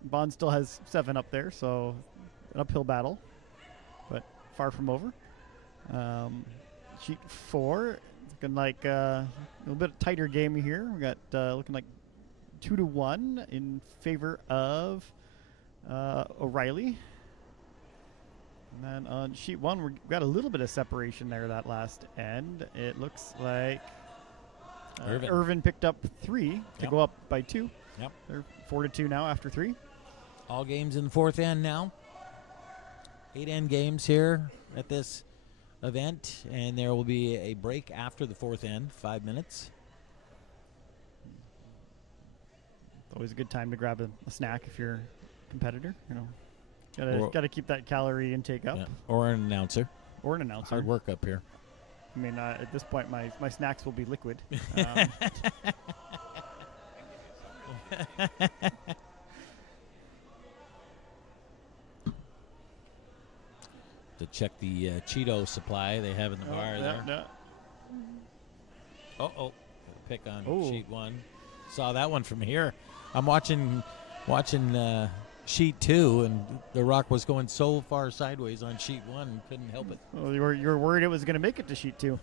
Bond still has 7 up there, so an uphill battle, but far from over. Sheet 4, it's looking like a little bit tighter game here. We got looking like 2-1 in favor of O'Reilly. And then on sheet 1, we've got a little bit of separation there that last end. It looks like Irvin picked up 3 to Yep. go up by 2. Yep. They're 4-2 now after 3. All games in the 4th end now. 8 end games here at this event, and there will be a break after the 4th end, 5 minutes. Always a good time to grab a snack if you're a competitor. You know, Or- gotta keep that calorie intake up. Yeah. Or an announcer. Or an announcer. Hard work up here. I mean, at this point, my snacks will be liquid. Um, To check the Cheeto supply they have in the bar there. Uh-oh. Pick on Oh. sheet 1. Saw that one from here. I'm watching sheet 2, and the rock was going so far sideways on sheet 1, couldn't help it. Well, you were worried it was going to make it to sheet 2.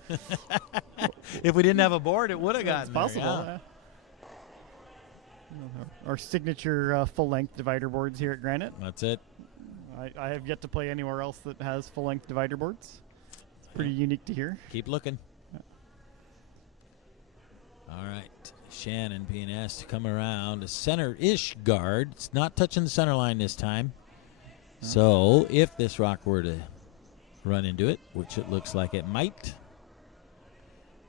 If we didn't have a board, it would have It's gotten possible. there. Yeah. You know, our signature full-length divider boards here at Granite. That's it. I have yet to play anywhere else that has full-length divider boards. It's pretty unique to hear. Keep looking. Yeah. All right. Shannon PNS to come around. A center-ish guard. It's not touching the center line this time. So if this rock were to run into it, which it looks like it might.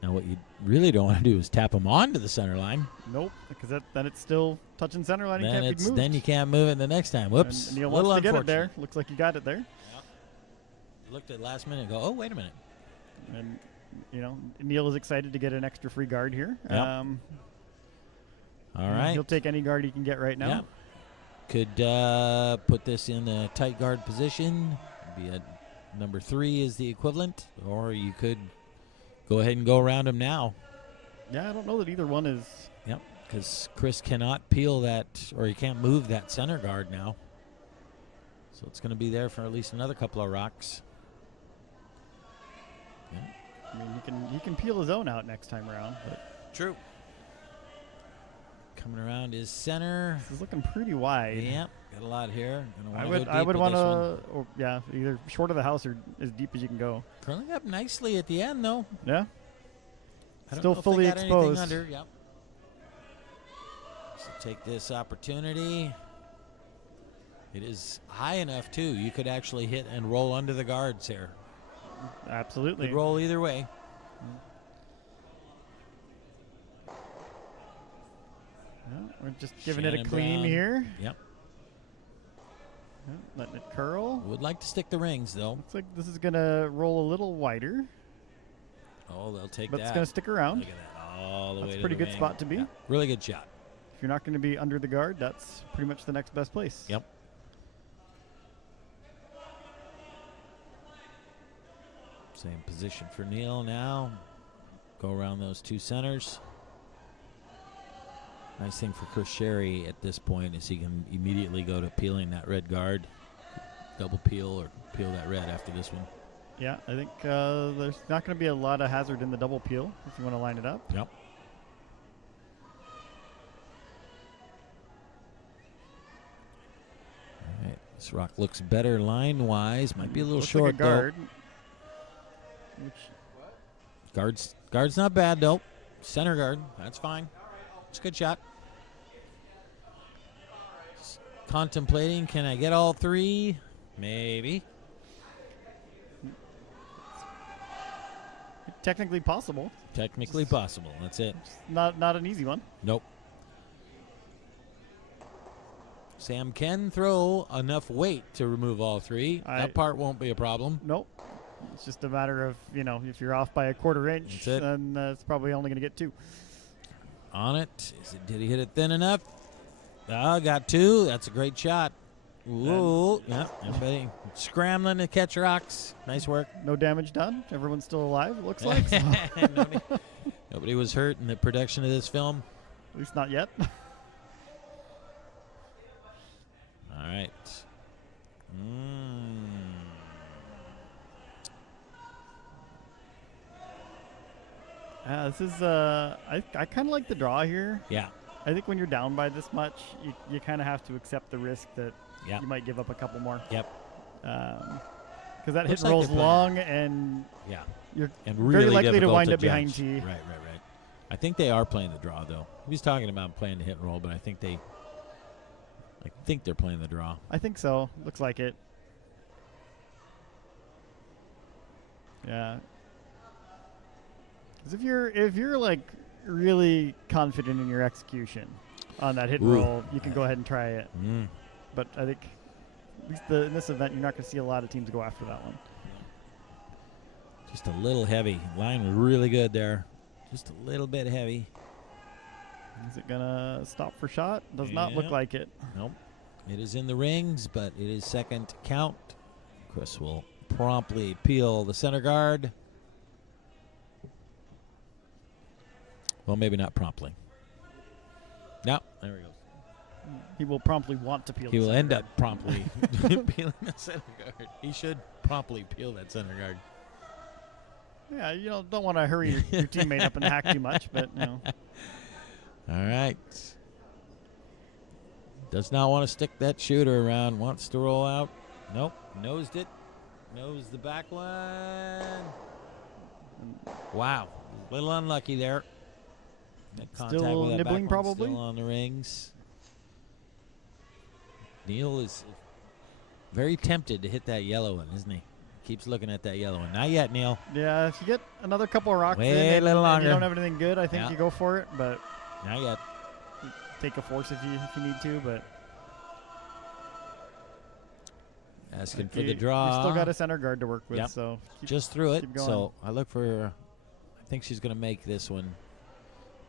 Now what you really don't want to do is tap them onto the center line. Nope, because then it's still touching center line and can't be moved. Then you can't move it the next time. Whoops. And Neil Little wants to get it unfortunate. there. Looks like you got it there. Looked at last minute and go, oh, wait a minute. And, you know, Neil is excited to get an extra free guard here. Yep. All right. He'll take any guard he can get right now. Yeah. Could put this in a tight guard position. Be at number 3 is the equivalent, or you could go ahead and go around him now. Yeah, I don't know that either one is. Yep, because Chris cannot peel that, or he can't move that center guard now. So it's going to be there for at least another couple of rocks. Yeah. I mean, he can peel his own out next time around. But True. Coming around is center. this is looking pretty wide. Yep, got a lot here. I would want to, either short of the house or as deep as you can go. Curling up nicely at the end, though. Yeah. I don't Still know if fully they got anything exposed. Under. Yep. So take this opportunity. It is high enough too. You could actually hit and roll under the guards here. Absolutely. Could roll either way. Yeah, we're just giving it a Shannon clean Brown. here. Yep. Yeah, letting it curl. Would like to stick the rings though. Looks like this is going to roll a little wider, Oh, they'll take but that. it's going to stick around. Look at that. All the That's way a to pretty the good ring. spot to be. Yeah, really good shot. If you're not going to be under the guard, that's pretty much the next best place. Yep. Same position for Neil now. Go around those 2 centers. Nice thing for Chris Sherry at this point is he can immediately go to peeling that red guard. Double peel or peel that red after this one. Yeah, I think there's not going to be a lot of hazard in the double peel if you want to line it up. Yep. All right. This rock looks better line-wise. Might be a little Looks short, like a guard. Which Guard's not bad, though. Center guard, that's fine. It's a good shot. Contemplating, can I get all three? Maybe. technically possible. Technically possible. That's it. Not an easy one. Nope. Sam can throw enough weight to remove all three. That part won't be a problem. Nope. It's just a matter of, if you're off by a quarter inch, then it's probably only going to get 2. On it. Did he hit it thin enough? Got 2. That's a great shot. Ooh. Yeah. Everybody scrambling to catch rocks. Nice work. No damage done. Everyone's still alive, it looks like. So. Nobody was hurt in the production of this film. At least not yet. All right. This is I kind of like the draw here. Yeah. I think when you're down by this much, you kind of have to accept the risk that you might give up a couple more. Yep. Because that hit and roll's long, and you're really very likely to wind to up behind T. Right. I think they are playing the draw, though. He was talking about playing the hit and roll, but I think they're playing the draw. I think so. Looks like it. Yeah. Because if you're like really confident in your execution on that hit and roll, you can go ahead and try it. But I think at least in this event, you're not going to see a lot of teams go after that one. Just a little heavy. Line was really good there. Just a little bit heavy. Is it going to stop for shot? Does not look like it. Nope. It is in the rings, but it is second count. Chris will promptly peel the center guard. Well, maybe not promptly. No, there we go. He will promptly want to peel He the will center end guard. up promptly peeling the center guard. He should promptly peel that center guard. Yeah, don't want to hurry your teammate up in the hack too much, but All right. Does not want to stick that shooter around. Wants to roll out. Nope. Nosed it. Nosed the back one. Wow. A little unlucky there. That contact Still with that nibbling, back one, probably? Still on the rings. Neil is very tempted to hit that yellow one, isn't he? Keeps looking at that yellow one. Not yet, Neil. Yeah, if you get another couple of rocks Wait in a little and longer. you don't have anything good, I think you go for it, but Not yet. take a force if you need to, but Asking for the draw. You still got a center guard to work with, Yep. so just threw it. keep going. So I look for. I think she's going to make this one.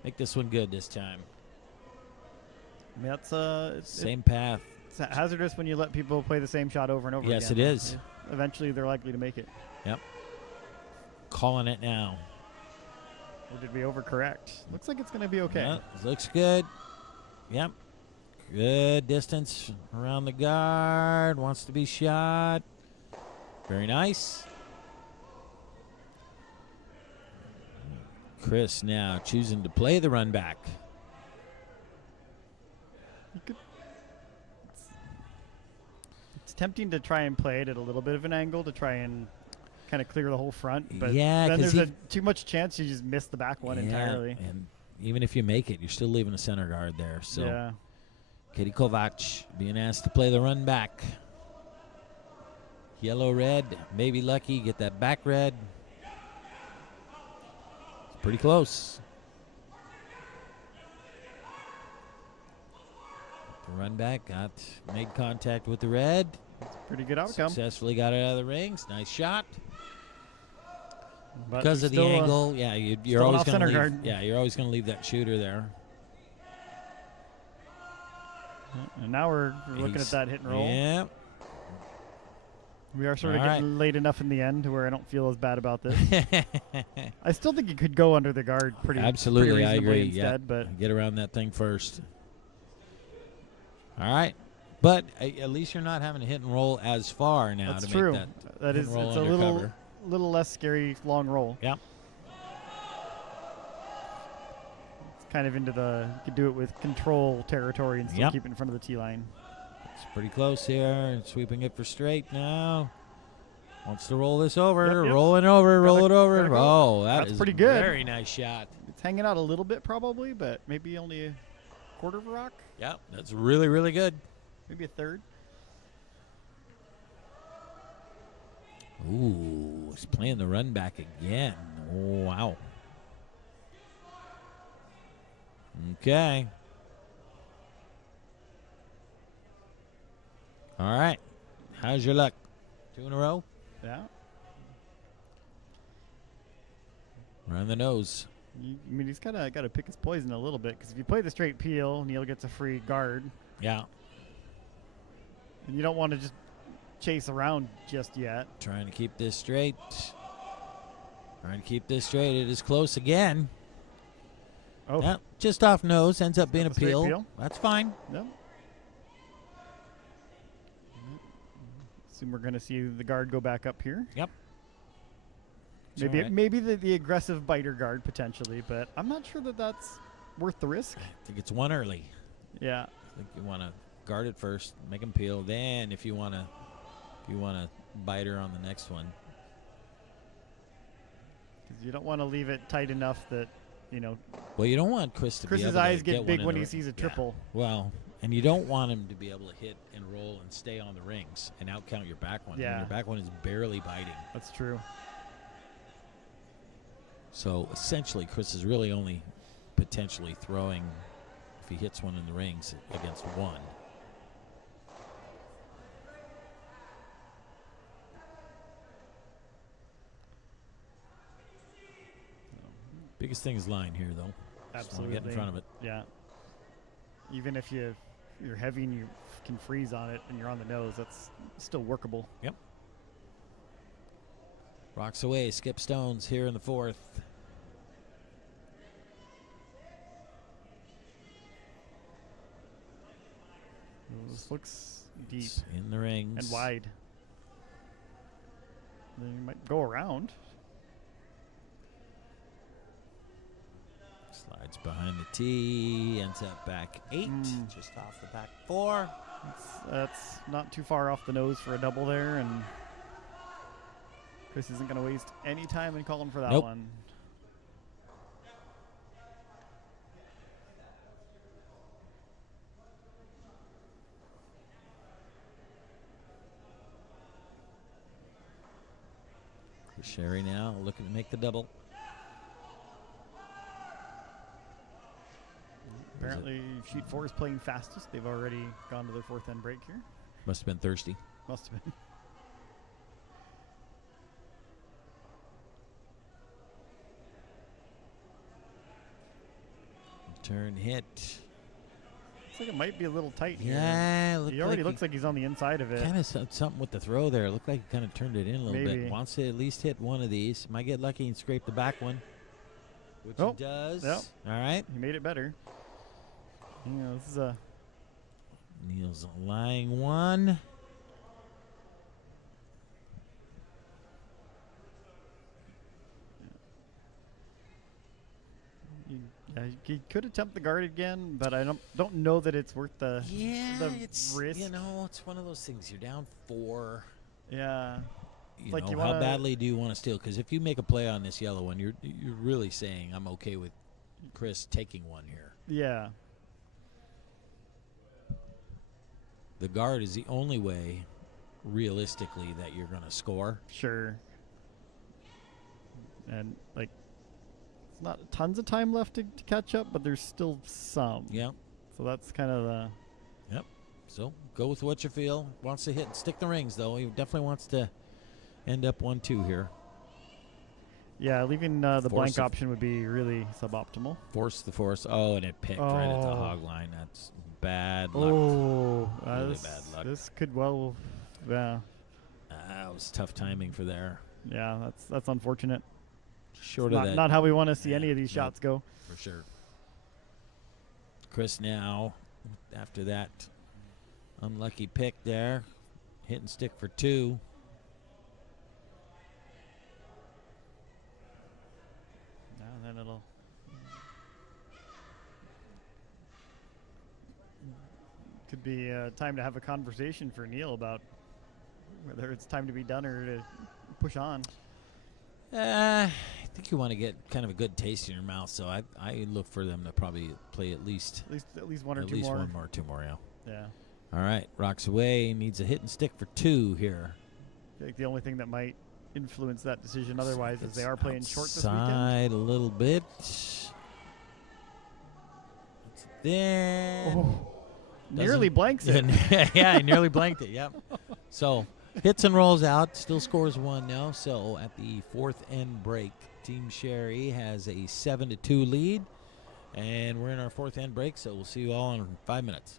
Make this one good this time. I mean, that's Same path. it's hazardous when you let people play the same shot over and over again. Yes, it is. Yeah. Eventually, they're likely to make it. Yep. Calling it now. Or did we overcorrect? Looks like it's going to be okay. Yeah, looks good. Yep. Good distance around the guard. Wants to be shot. Very nice. Chris now choosing to play the run back. It's tempting to try and play it at a little bit of an angle to try and kind of clear the whole front, but Yeah, then 'cause there's too much chance you just miss the back one Yeah, entirely. And even if you make it, you're still leaving a center guard there. So Yeah. Katie Kovac being asked to play the run back. Yellow, red, maybe lucky, get that back red. It's pretty close. The run back made contact with the red. Pretty good outcome. Successfully got it out of the rings. Nice shot. But Because of the still, angle, you're still always off going to center leave. guard. Yeah, you're always going to leave that shooter there. And now we're looking at that hit and roll. Yeah. We are sort of All getting late enough in the end to where I don't feel as bad about this. I still think you could go under the guard pretty Absolutely, pretty I reasonably agree. instead, but Get around that thing first. All right. But at least you're not having to hit and roll as far now that's to true. make That hit is, and roll it's a under cover. little less scary long roll. Yep. It's kind of into the, you could do it with control territory and still keep it in front of the T line. It's pretty close here. Sweeping it for straight now. Wants to roll this over. Yep. Roll it over. Roll it over. gotta go. Oh, That's is pretty good. Very nice shot. It's hanging out a little bit probably, but maybe only a quarter of a rock, Yeah, that's really, really good. maybe a third. Ooh, he's playing the run back again. Wow. Okay. All right. How's your luck? 2 in a row? Yeah. Around the nose. I mean, he's kind of got to pick his poison a little bit because if you play the straight peel, Neil gets a free guard. Yeah. And you don't want to just chase around just yet. Trying to keep this straight. Trying to keep this straight. It is close again. Oh, Yeah, just off nose. Ends up being a Got the straight peel. peel. That's fine. no. Assume we're going to see the guard go back up here. Yep. It's Maybe all right. maybe the aggressive biter guard potentially, but I'm not sure that that's worth the risk. I think it's one early. Yeah. I think you want to guard it first, make him peel. Then, if you want to bite her on the next one. 'Cause you don't want to leave it tight enough that, Well, you don't want Chris to be Chris's able to eyes get get big one in when the he ring. sees a Yeah. triple. Well, and you don't want him to be able to hit and roll and stay on the rings and outcount your back one. I mean, Yeah. your back one is barely biting. That's true. So essentially, Chris is really only potentially throwing if he hits one in the rings against one. Biggest thing is line here, though. Just wanna Absolutely. get in front of it. Yeah. Even if you're heavy and you can freeze on it and you're on the nose, that's still workable. Yep. Rocks away, skip stones here in the fourth. This looks deep It's in the rings. and wide. Then you might go around. Slides behind the tee, ends up back 8, just off the back 4. That's not too far off the nose for a double there, and Chris isn't going to waste any time in calling for that Nope. one. Sherry now looking to make the double. Apparently, sheet 4 is playing fastest. They've already gone to their fourth end break here. Must have been thirsty. Must have been. Turn hit. Looks like it might be a little tight here. Yeah, He already looks like he's on the inside of it. kind of something with the throw there. Looked like he kind of turned it in a little Maybe. bit. Wants to at least hit one of these. Might get lucky and scrape the back one, which Oh, he does. yep. All right. He made it better. This is a Neil's lying one. he could attempt the guard again, but I don't know that it's worth the It's risk. it's one of those things. You're down 4. Yeah. You Like know, you how wanna- badly do you want to steal? Because if you make a play on this yellow one, you're really saying I'm okay with Chris taking one here. Yeah. The guard is the only way, realistically, that you're going to score. Sure. And like, it's not tons of time left to catch up, but there's still some. Yep. So that's kind of the. Yep. So go with what you feel. Wants to hit, stick the rings though. He definitely wants to end up 1-2 here. Yeah, leaving the Force blank of- option would be really suboptimal. Force the force. Oh, and it picked right at the Oh. hog line. That's bad luck. Oh, Really this, bad luck. This could well. Yeah. That was tough timing for there. Yeah, that's unfortunate. Short of Not, that. not how we want to see Yeah, any of these nope. shots go. For sure. Chris now, after that unlucky pick there, hit and stick for 2. Now then it'll. Could be time to have a conversation for Neil about whether it's time to be done or to push on. I think you want to get kind of a good taste in your mouth, so I look for them to probably play at least At least one or at two least more. one more, two more. Yeah. Yeah. All right, rocks away. Needs a hit and stick for 2 here. I feel like the only thing that might influence that decision otherwise is they are playing short this weekend. Outside a little bit. Then Nearly blanks it. yeah, he nearly blanked it. Yep. So hits and rolls out. Still scores 1 now. So at the 4th end break, Team Sherry has a 7-2 lead, and we're in our 4th end break. So we'll see you all in 5 minutes.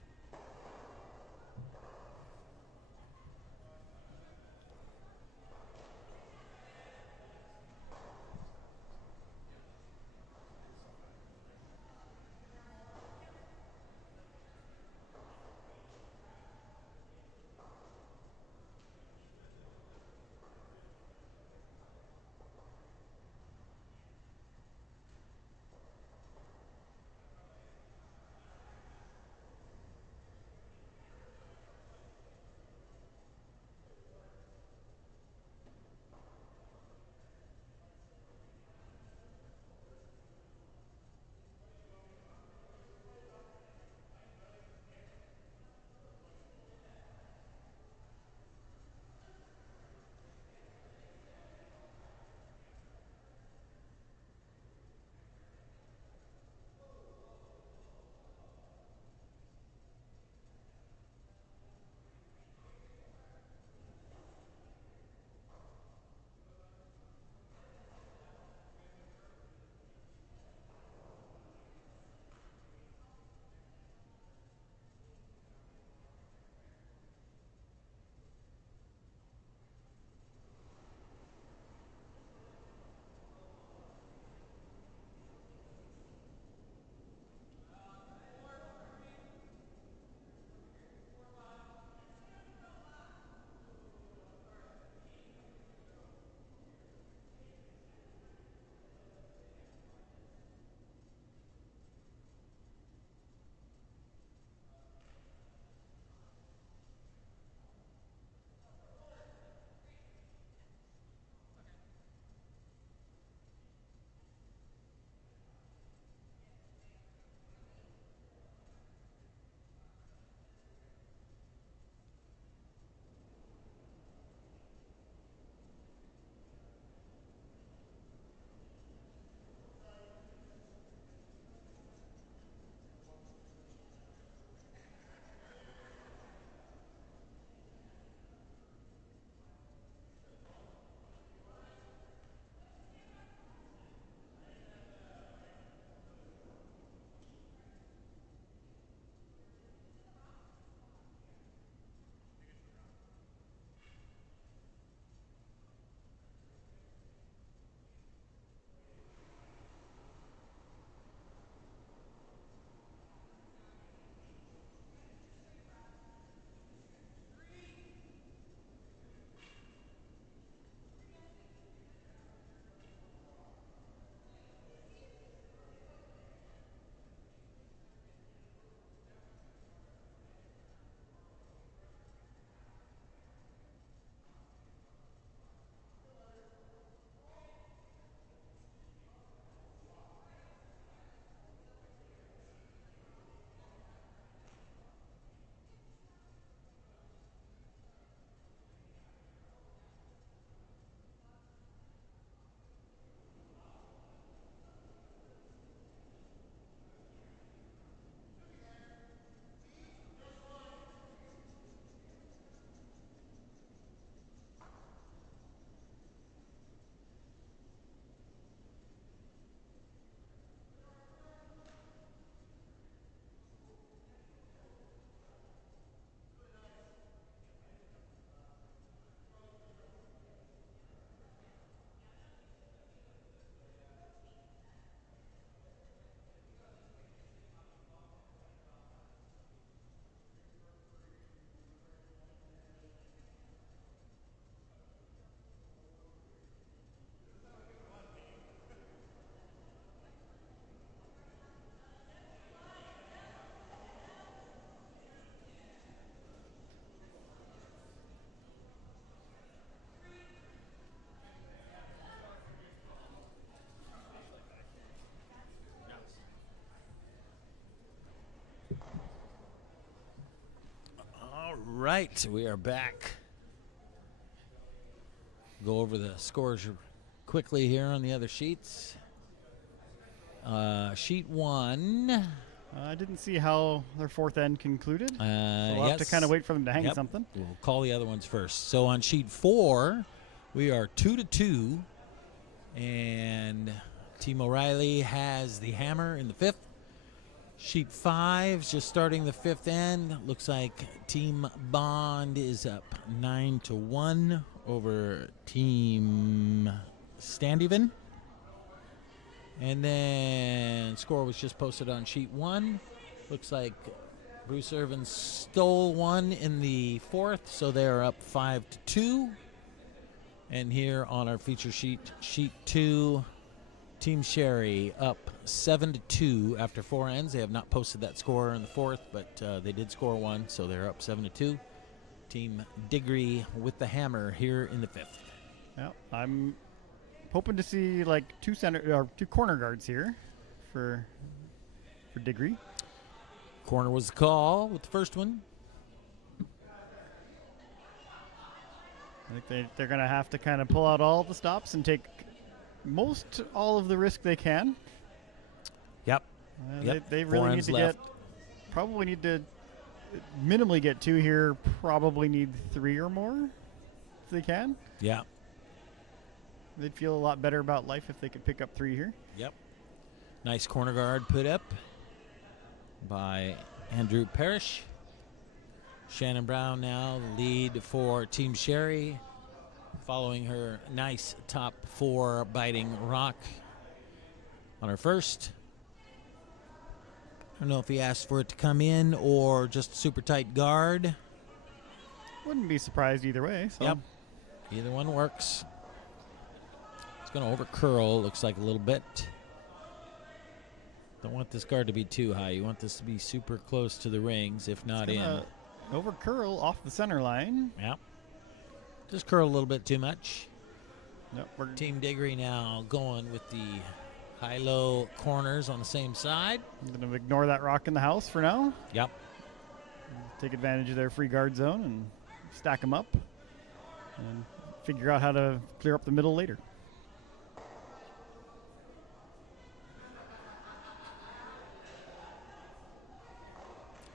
right, we are back. Go over the scores quickly here on the other sheets. Sheet 1. I didn't see how their fourth end concluded. So we'll have to Yes. kind of wait for them to hang Yep. something. We'll call the other ones first. So on sheet 4, we are 2-2, and Team O'Reilly has the hammer in the 5th. Sheet 5, just starting the 5th end. Looks like Team Bond is up 9-1 over Team Standeven. And then score was just posted on sheet 1. Looks like Bruce Irvin stole one in the 4th, so they're up 5-2. And here on our feature sheet, sheet 2, Team Sherry up 7-2 after 4 ends. They have not posted that score in the 4th, but they did score one, so they're up 7-2. Team Diggory with the hammer here in the 5th. Yeah, I'm hoping to see like two corner guards here for Diggory. Corner was the call with the first one. I think they're going to have to kind of pull out all the stops and take most all of the risk they can. Yep. They 4 really need ends to left. probably need to minimally get 2 here, probably need 3 or more if they can. Yeah. They'd feel a lot better about life if they could pick up 3 here. Yep. Nice corner guard put up by Andrew Parrish. Shannon Brown now the lead for Team Sherry, following her nice top 4 biting rock on her first. I don't know if he asked for it to come in or just super tight guard. Wouldn't be surprised either way. So. Yep. Either one works. It's going to over curl, looks like a little bit. Don't want this guard to be too high. You want this to be super close to the rings, if not in. Over curl off the center line. Yep. Just curl a little bit too much. Yep, Team Diggory now going with the high-low corners on the same side. I'm going to ignore that rock in the house for now. Yep. Take advantage of their free guard zone and stack them up and figure out how to clear up the middle later.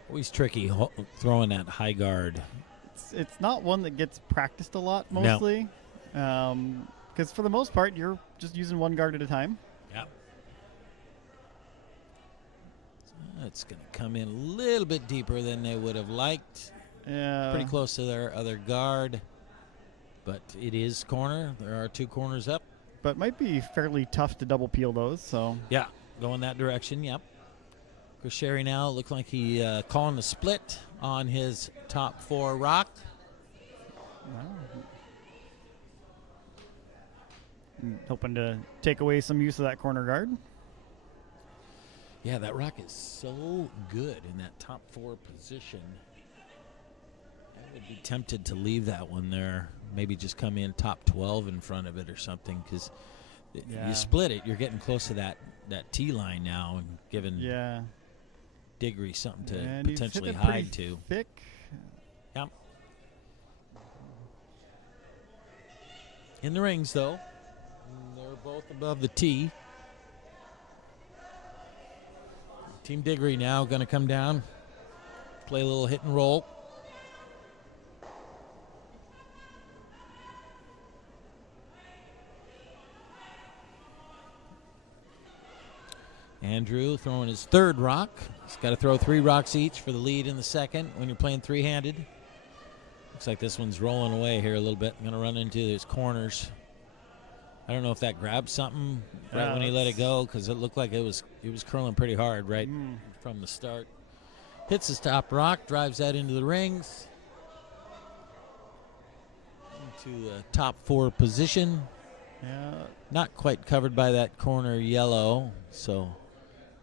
Always tricky throwing that high guard. It's not one that gets practiced a lot mostly. Because for the most part, you're just using one guard at a time. Yep. So it's going to come in a little bit deeper than they would have liked. Pretty close to their other guard. But it is corner. There are 2 corners up. But might be fairly tough to double peel those. So Yeah, going that direction, yep. Chris Sherry now looks like he calling the split on his top 4 rock. Hoping to take away some use of that corner guard. Yeah, that rock is so good in that top 4 position. I would be tempted to leave that one there. Maybe just come in top 12 in front of it or something, because you split it, you're getting close to that T line now and giving Diggory something to potentially hide to. Thick. Yep. In the rings, though. They're both above the tee. Team Diggory now going to come down, play a little hit and roll. Andrew throwing his 3rd rock. He's got to throw 3 rocks each for the lead in the 2nd when you're playing 3-handed. Looks like this one's rolling away here a little bit. I'm going to run into his corners. I don't know if that grabbed something right when he let it go, because it looked like it was curling pretty hard right from the start. Hits his top rock, drives that into the rings. Into a top 4 position. Yeah. Not quite covered by that corner yellow, so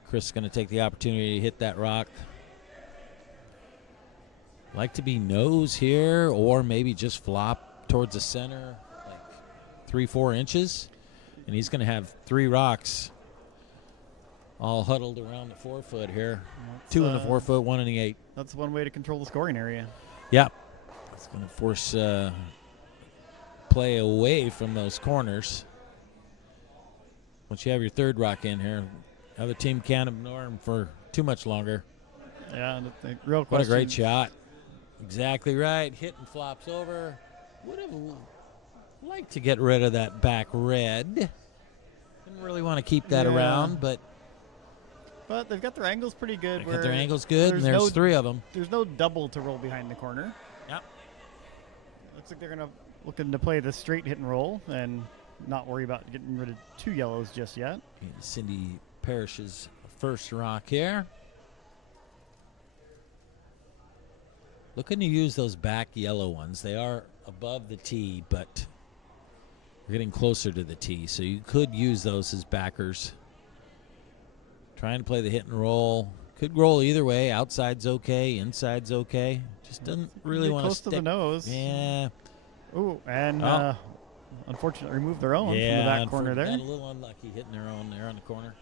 Chris is going to take the opportunity to hit that rock. Like to be nose here, or maybe just flop towards the center, like 3-4 inches. And he's going to have 3 rocks all huddled around the 4-foot here. 2 in the 4-foot, 1 in the 8. That's one way to control the scoring area. Yep. It's going to force play away from those corners. Once you have your third rock in here, other team can't ignore him for too much longer. Yeah, the real question. What a great shot. Exactly right. Hit and flops over. Would have liked to get rid of that back red. Didn't really want to keep that around, but they've got their angles pretty good. they got their angles good, and there's three of them. There's no double to roll behind the corner. Yep. Looks like they're looking to play the straight hit and roll and not worry about getting rid of two yellows just yet. Cindy Parrish's first rock here. Looking to use those back yellow ones. They are above the tee, but we're getting closer to the tee, so you could use those as backers. Trying to play the hit and roll. Could roll either way. Outside's okay. Inside's okay. Just doesn't really want to stick. Close to the nose. Yeah. Ooh, and unfortunately removed their own from the back corner there. Got a little unlucky hitting their own there on the corner.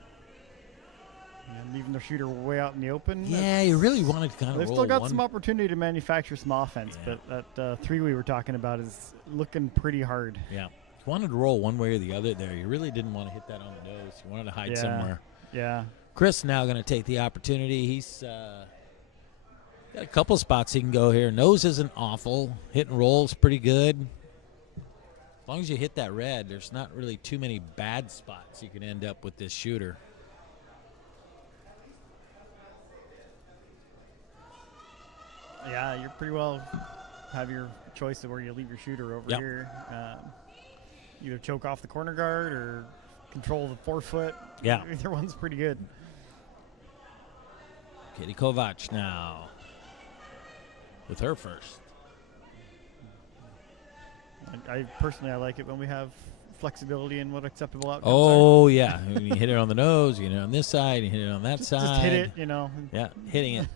And leaving their shooter way out in the open. Yeah, you really wanted to kind of roll. They've still got one. some opportunity to manufacture some offense, Yeah. but that three we were talking about is looking pretty hard. Yeah. If you wanted to roll one way or the other there, you really didn't want to hit that on the nose. You wanted to hide somewhere. Yeah. Chris now going to take the opportunity. He's got a couple spots he can go here. Nose isn't awful. Hit and roll's pretty good. As long as you hit that red, there's not really too many bad spots you can end up with this shooter. Yeah, you're pretty well have your choice of where you leave your shooter over here. Either choke off the corner guard or control the 4 foot. Yeah. Either one's pretty good. Katie Kovac now with her first. I personally like it when we have flexibility in what acceptable outcomes Oh, yeah. You hit it on the nose, you hit it on this side, you hit it on that side. Just hit it, you know. Yeah, hitting it.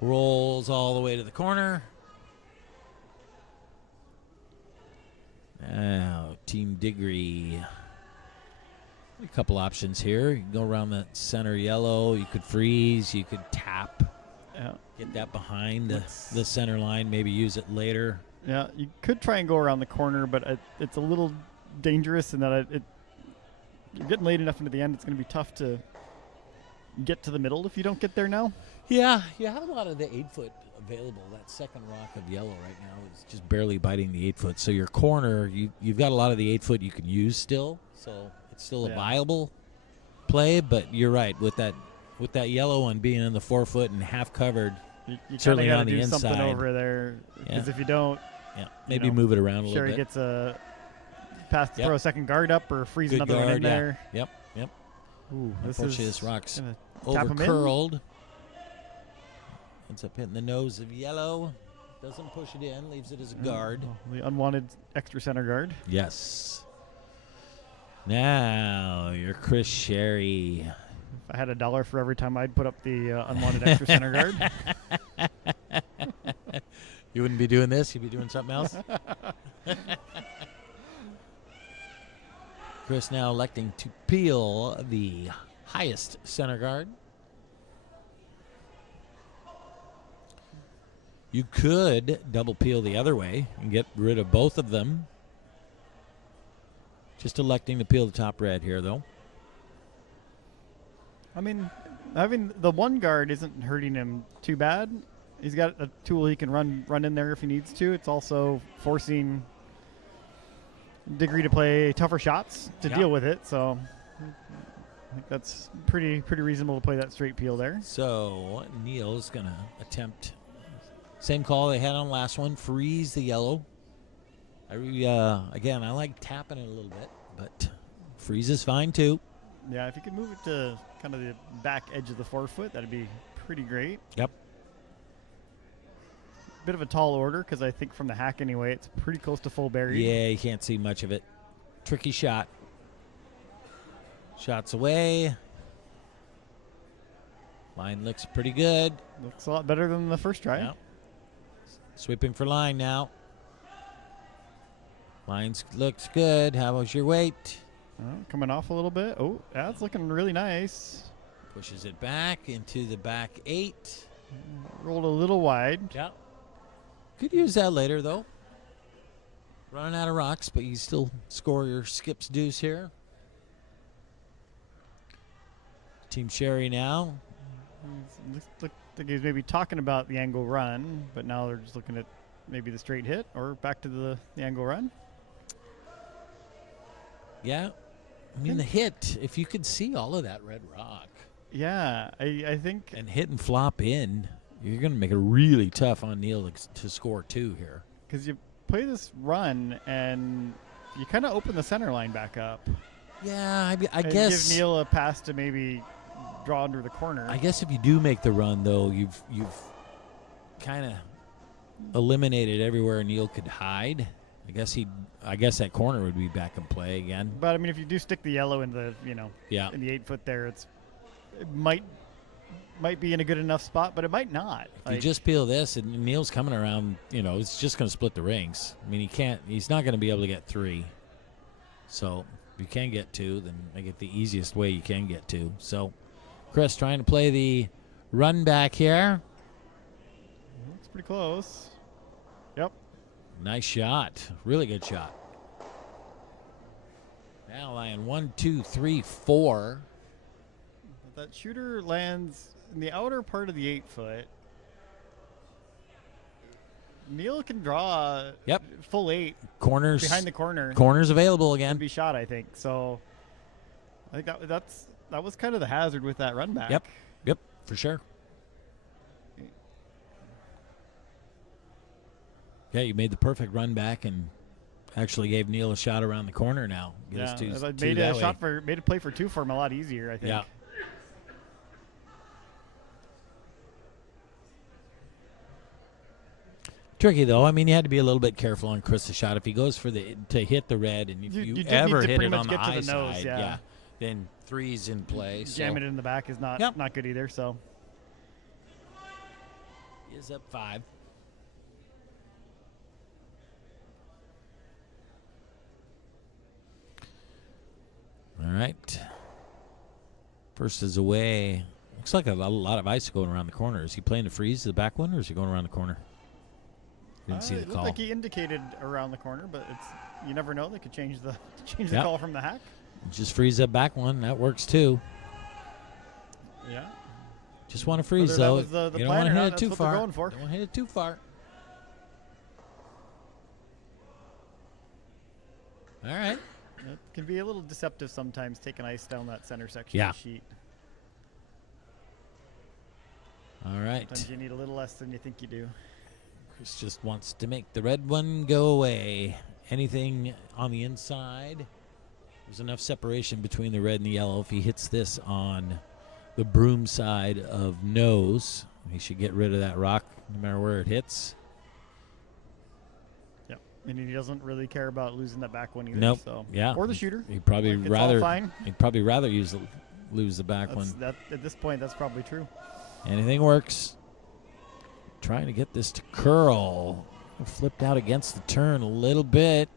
Rolls all the way to the corner. Now, Team Diggory. A couple options here. You can go around that center yellow. You could freeze. You could tap. Yeah. Get that behind the center line. Maybe use it later. Yeah, you could try and go around the corner, but it's a little dangerous in that you're getting late enough into the end. It's going to be tough to get to the middle if you don't get there now. Yeah, you have a lot of the 8-foot available. That second rock of yellow right now is just barely biting the 8-foot. So your corner, you've got a lot of the 8-foot you can use still. So it's still a viable play. But you're right, with that yellow one being in the 4-foot and half covered, You certainly kind of on got the to do something inside. over there because if you don't, maybe move it around a little Sherry bit. gets a pass to throw a second guard up or freeze Good another one in guard, there. Yep. Ooh, Unfortunately, this rock's gonna over tap 'em in. curled. Ends up hitting the nose of yellow. Doesn't push it in, leaves it as a guard. The unwanted extra center guard. Yes. Now you're Chris Sherry. If I had $1 for every time I'd put up the unwanted extra center guard. You wouldn't be doing this. You'd be doing something else. Chris now electing to peel the highest center guard. You could double peel the other way and get rid of both of them. Just electing to peel the top red here, though. I mean, having the one guard isn't hurting him too bad. He's got a tool he can run in there if he needs to. It's also forcing Diggory to play tougher shots to deal with it. So I think that's pretty reasonable to play that straight peel there. So Neil's going to attempt same call they had on the last one. Freeze the yellow. Again, I like tapping it a little bit, but freeze is fine too. Yeah, if you could move it to kind of the back edge of the 4-foot, that'd be pretty great. Yep. Bit of a tall order because I think from the hack anyway, it's pretty close to full buried. Yeah, you can't see much of it. Tricky shot. Shots away. Line looks pretty good. Looks a lot better than the first try. Yep. Sweeping for line now. Lines looks good. How was your weight? Coming off a little bit. Oh, that's looking really nice. Pushes it back into the back 8. Rolled a little wide. Yep. Could use that later, though. Running out of rocks, but you still score your skips deuce here. Team Sherry now. Looks like he's maybe talking about the angle run, but now they're just looking at maybe the straight hit or back to the angle run. Yeah. I mean, the hit, if you could see all of that red rock. Yeah, I think. And hit and flop in, you're going to make it really tough on Neil to score 2 here. Because you play this run and you kind of open the center line back up. Yeah, I and guess. Give Neil a pass to maybe draw under the corner. I guess if you do make the run, though, you've kind of eliminated everywhere Neil could hide. I guess that corner would be back in play again. But I mean, if you do stick the yellow in the Yeah. in the 8 foot there, it might be in a good enough spot, but it might not. If you just peel this and Neil's coming around, it's just going to split the rings. I mean, he's not going to be able to get 3. So if you can get 2, then make it the easiest way you can get 2. So Chris trying to play the run back here. It's pretty close. Yep. Nice shot. Really good shot. Now lying 1, 2, 3, 4. That shooter lands in the outer part of the 8 foot. Neil can draw full 8 corners behind the corner. Corners available again. And be shot, I think. So I think that was kind of the hazard with that run back. Yep, for sure. Yeah, you made the perfect run back and actually gave Neil a shot around the corner now. Yeah, made a play for 2 for him a lot easier, I think. Yeah. Tricky though. I mean, you had to be a little bit careful on Chris' shot. If he goes to hit the red, and if you ever hit it on the high side, yeah, then 3's in play. Jam it in the back is not good either. So he is up 5. All right. First is away. Looks like a lot of ice going around the corner. Is he playing the freeze, the back one, or is he going around the corner? Didn't see the call. It looked like he indicated around the corner, but you never know. They could change the call from the hack. Just freeze that back one. That works too. Yeah. Just want to freeze though. You don't want to hit it too far. Don't want to hit it too far. All right. It can be a little deceptive sometimes, taking ice down that center section of the sheet. All right. Sometimes you need a little less than you think you do. Chris just wants to make the red one go away. Anything on the inside? There's enough separation between the red and the yellow. If he hits this on the broom side of nose, he should get rid of that rock no matter where it hits. Yeah, and he doesn't really care about losing that back one either. Nope. So. Yeah. Or the shooter. He'd probably rather lose the back one. At this point, that's probably true. Anything works. Trying to get this to curl. Flipped out against the turn a little bit.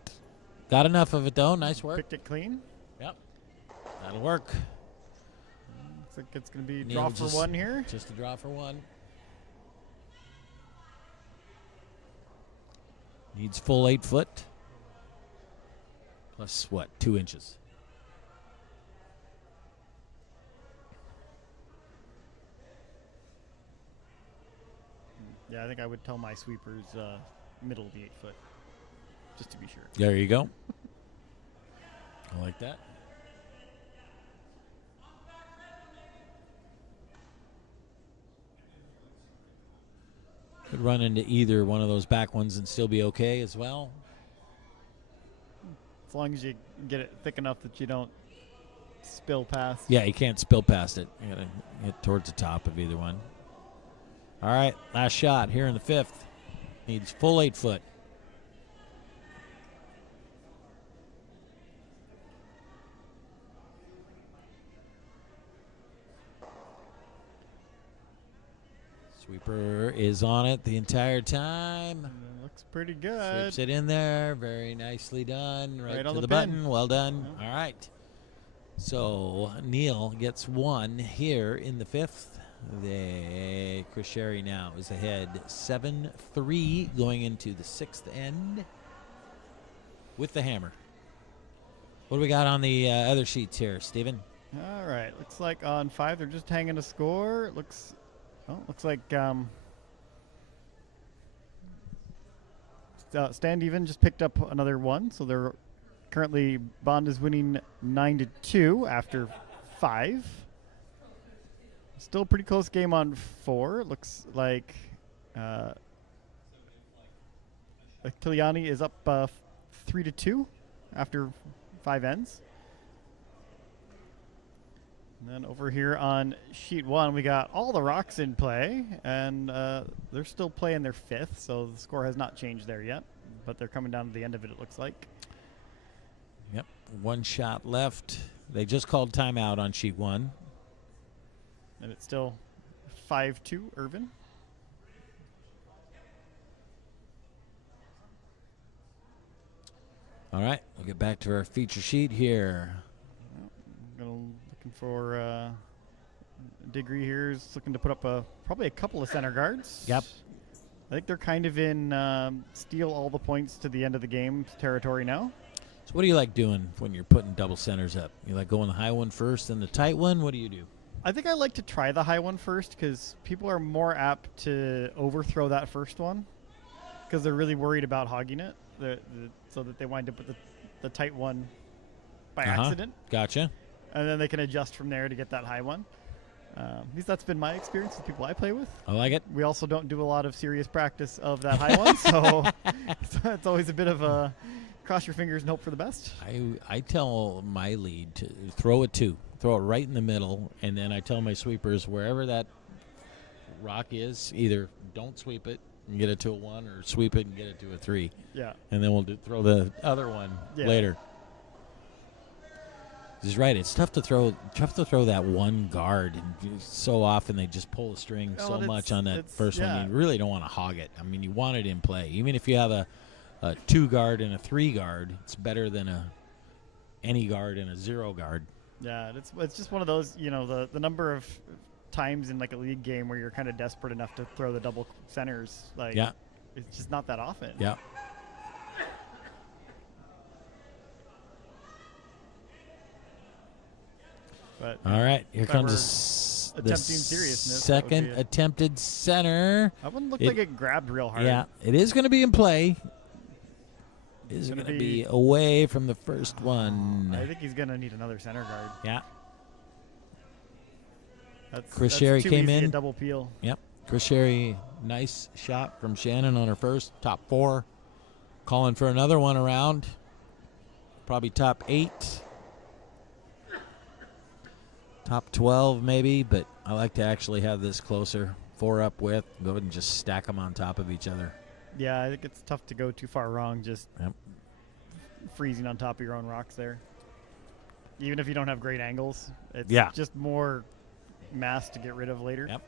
Got enough of it, though. Nice work. Picked it clean. Yep. That'll work. Looks like it's going to be draw for 1 here. Just a draw for 1. Needs full 8 foot. Plus, 2 inches? Yeah, I think I would tell my sweepers middle of the 8 foot, just to be sure. There you go. I like that. Could run into either one of those back ones and still be okay as well. As long as you get it thick enough that you don't spill past. Yeah, you can't spill past it. You gotta hit towards the top of either one. All right, last shot here in the 5th. Needs full 8 foot. Sweeper is on it the entire time. Looks pretty good. Sweeps it in there. Very nicely done. Right to on the button. Well done. All right. So Neil gets 1 here in the 5th. Chris Sherry now is ahead 7-3 going into the sixth end with the hammer. What do we got on the other sheets here, Steven? All right. Looks like on 5 they're just hanging a score. Looks like Stand Even just picked up another one, so they're currently Bond is winning 9-2 after 5. Still a pretty close game on 4. It looks like Kiliani is up 3-2 after 5 ends. And then over here on sheet 1, we got all the rocks in play, and they're still playing their 5th, so the score has not changed there yet, but they're coming down to the end of it, it looks like. Yep, 1 shot left. They just called timeout on sheet 1. And it's still 5-2 Irvin. All right, we'll get back to our feature sheet here. Looking for Degree here is looking to put up probably a couple of center guards. Yep. I think they're kind of in steal all the points to the end of the game territory now. So what do you like doing when you're putting double centers up? You like going the high one first and the tight one? What do you do? I think I like to try the high one first because people are more apt to overthrow that first one because they're really worried about hogging it, so that they wind up with the tight one by accident. Gotcha. And then they can adjust from there to get that high one. At least that's been my experience with people I play with. I like it. We also don't do a lot of serious practice of that high one, so it's always a bit of a cross your fingers and hope for the best. I tell my lead to throw a 2. Throw it right in the middle, and then I tell my sweepers wherever that rock is, either don't sweep it and get it to a 1 or sweep it and get it to a 3. Yeah. And then we'll throw the other one later. He's right. It's tough to throw that one guard, and so often they just pull the string so much on that first one. You really don't want to hog it. I mean, you want it in play. Even if you have a 2 guard and a 3 guard, it's better than any guard and a 0 guard. Yeah, it's just one of those, the number of times in like a league game where you're kind of desperate enough to throw the double centers. It's just not that often. Yeah. But all right, here comes the attempting seriousness. Second attempted center. That one looked like it grabbed real hard. Yeah, it is going to be in play. It is going to be away from the first one. I think he's going to need another center guard. Yeah. Chris Sherry too came easy in. A double peel. Yep. Chris Sherry, nice shot from Shannon on her first. Top 4. Calling for another one around. Probably top 8. Top 12 maybe, but I like to actually have this closer. 4 up with. Go ahead and just stack them on top of each other. Yeah, I think it's tough to go too far wrong just freezing on top of your own rocks there. Even if you don't have great angles, it's just more mass to get rid of later. Yep.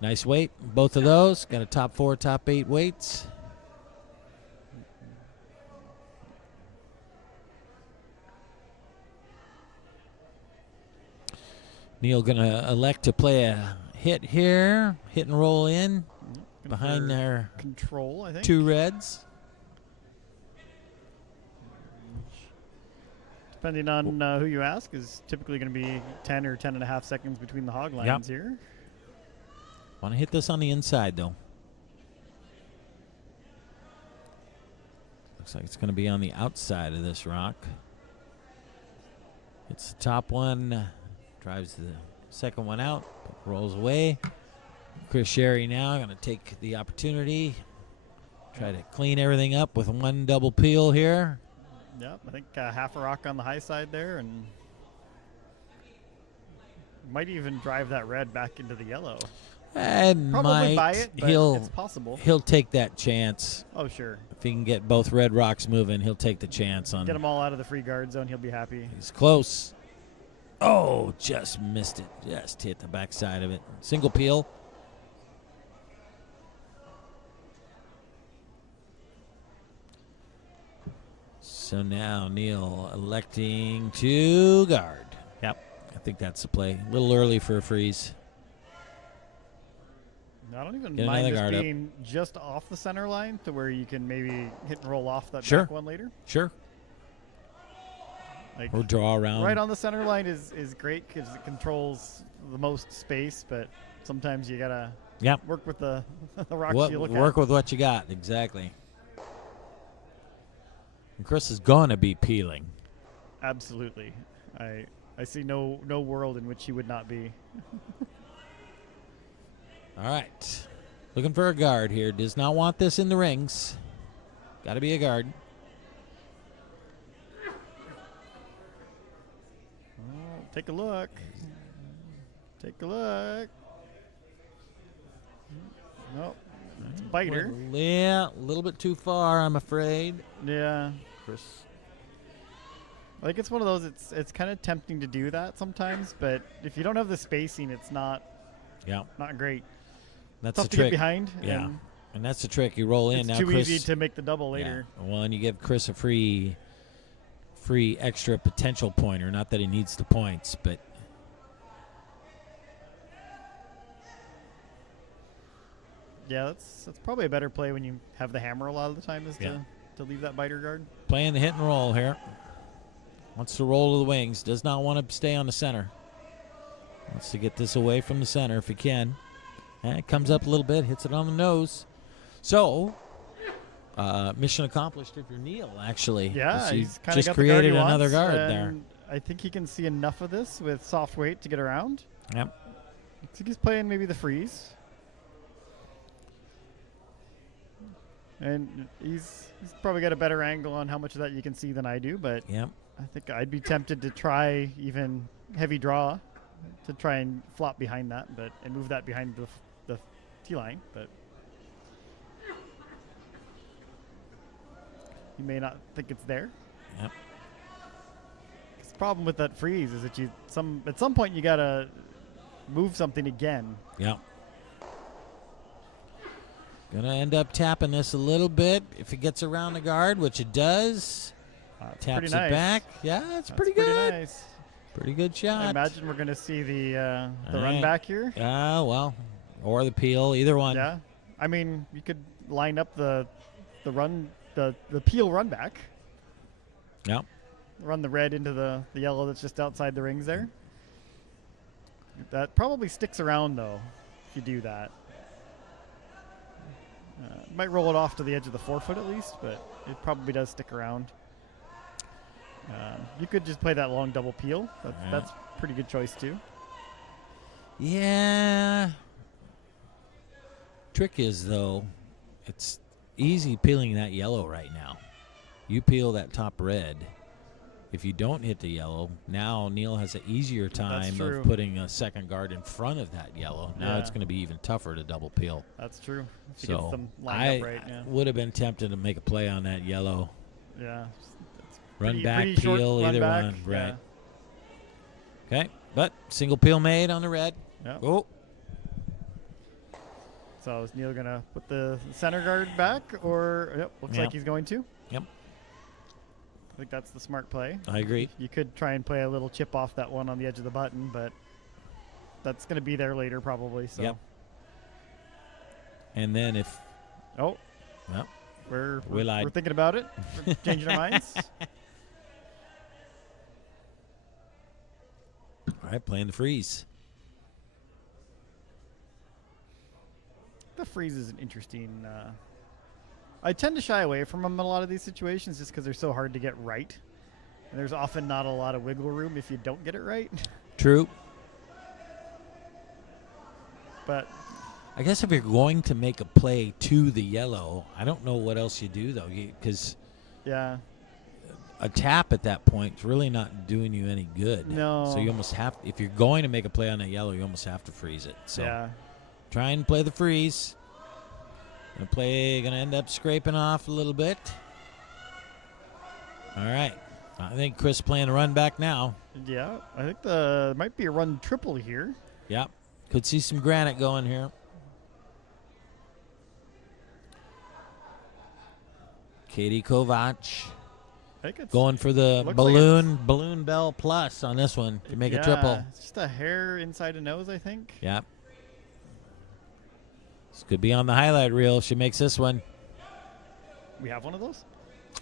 Nice weight, both of those. Got a top 4, top 8 weights. Neil going to elect to play a hit here. Hit and roll in behind their control, I think. 2 reds. Depending on who you ask, is typically going to be 10 or 10 and a half seconds between the hog lines here. Want to hit this on the inside, though. Looks like it's going to be on the outside of this rock. It's the top one. Drives the second one out. Rolls away. Chris Sherry now going to take the opportunity. Try to clean everything up with 1 double peel here. Yep, I think half a rock on the high side there, and might even drive that red back into the yellow. And probably buy it, but it's possible. He'll take that chance. Oh, sure. If he can get both red rocks moving, he'll take the chance on. Get them all out of the free guard zone. He'll be happy. He's close. Oh, just missed it. Just hit the backside of it. Single peel. So now Neil electing to guard. Yep, I think that's the play. A little early for a freeze. I don't even Get mind another this guard up. being just off the center line to where you can maybe hit and roll off that Sure. back one later. Sure. Like Or draw around. right on the center line is great because it controls the most space, but sometimes you gotta Yep. work with the the rocks you look Work at. with what you got. Exactly. And Chris is going to be peeling. Absolutely. I see no world in which he would not be. All right. Looking for a guard here. Does not want this in the rings. Got to be a guard. Oh, take a look. Take a look. Nope. It's a biter. Yeah, a little bit too far, I'm afraid. Yeah. Chris. Like it's one of those. It's kind of tempting to do that sometimes, but if you don't have the spacing, it's not Yeah, great. that's Tough the to trick. get behind. Yeah, and and that's the trick. You roll in it's now. too Chris, easy to make the double later. Yeah. Well, and you give Chris a free extra potential pointer. Not that he needs the points, but Yeah, that's probably a better play when you have the hammer a lot of the time is Yeah. to leave that biter guard. playing the hit and roll here. Wants to roll to the wings. Does not want to stay on the center. Wants to get this away from the center if he can. And it comes up a little bit, hits it on the nose. So, mission accomplished if you're Neil, actually. Yeah, as you he's kind of just got the guard created he another wants, guard there. and I think he can see enough of this with soft weight to get around. Yep. I think he's playing maybe the freeze. And he's probably got a better angle on how much of that you can see than I do, but Yep. I think I'd be tempted to try even heavy draw to try and flop behind that, and move that behind the tee line. But you may not think it's there. Yep. 'Cause the problem with that freeze is that at some point you gotta move something again. Yep. Gonna end up tapping this a little bit if it gets around the guard, which it does. It's Taps pretty it nice. back. Yeah, it's That's pretty good. Nice. Pretty good shot. I imagine we're gonna see the All run right. back here. Well, or the peel, either one. Yeah, I mean you could line up the peel run back. Yep. Run the red into the yellow that's just outside the rings there. That probably sticks around though, if you do that. Might roll it off to the edge of the 4-foot at least, but it probably does stick around. You could just play that long double peel. That's a pretty good choice too. Yeah. Trick is, though, it's easy peeling that yellow right now. You peel that top red. If you don't hit the yellow, now Neil has an easier time true. of putting a second guard in front of that yellow. Now it's Yeah. going to be even tougher to double peel. That's true. If you So get them lined I up right. Yeah. would have been tempted to make a play on that yellow. Yeah. Run back, pretty short peel, run either back, one. yeah. Right. Okay, but single peel made on the red. Yeah. Oh, So is Neil gonna put the center guard back, or looks Yep. like he's going to? Yep. I think that's the smart play. I agree. You could try and play a little chip off that one on the edge of the button, but that's gonna be there later probably. So. Yep. And then if Oh. Well, We're lied. we're thinking about it. We're changing our minds. all right, playing the freeze. The freeze is an interesting. I tend to shy away from them in a lot of these situations just because they're so hard to get right. And there's often not a lot of wiggle room if you don't get it right. True. But I guess if you're going to make a play to the yellow, I don't know what else you do, though, because yeah, a tap at that point is really not doing you any good. No. So you almost have, if you're going to make a play on that yellow, you almost have to freeze it. So yeah. try and play the freeze. Gonna end up scraping off a little bit. All right. I think Chris playing a run back now. Yeah, I think there might be a run triple here. Yep. Could see some granite going here. Katie Kovac I think it's going for the looks like balloon bell plus on this one to make a triple. It's just a hair inside a nose, I think. Yep. This could be on the highlight reel if she makes this one. We have one of those?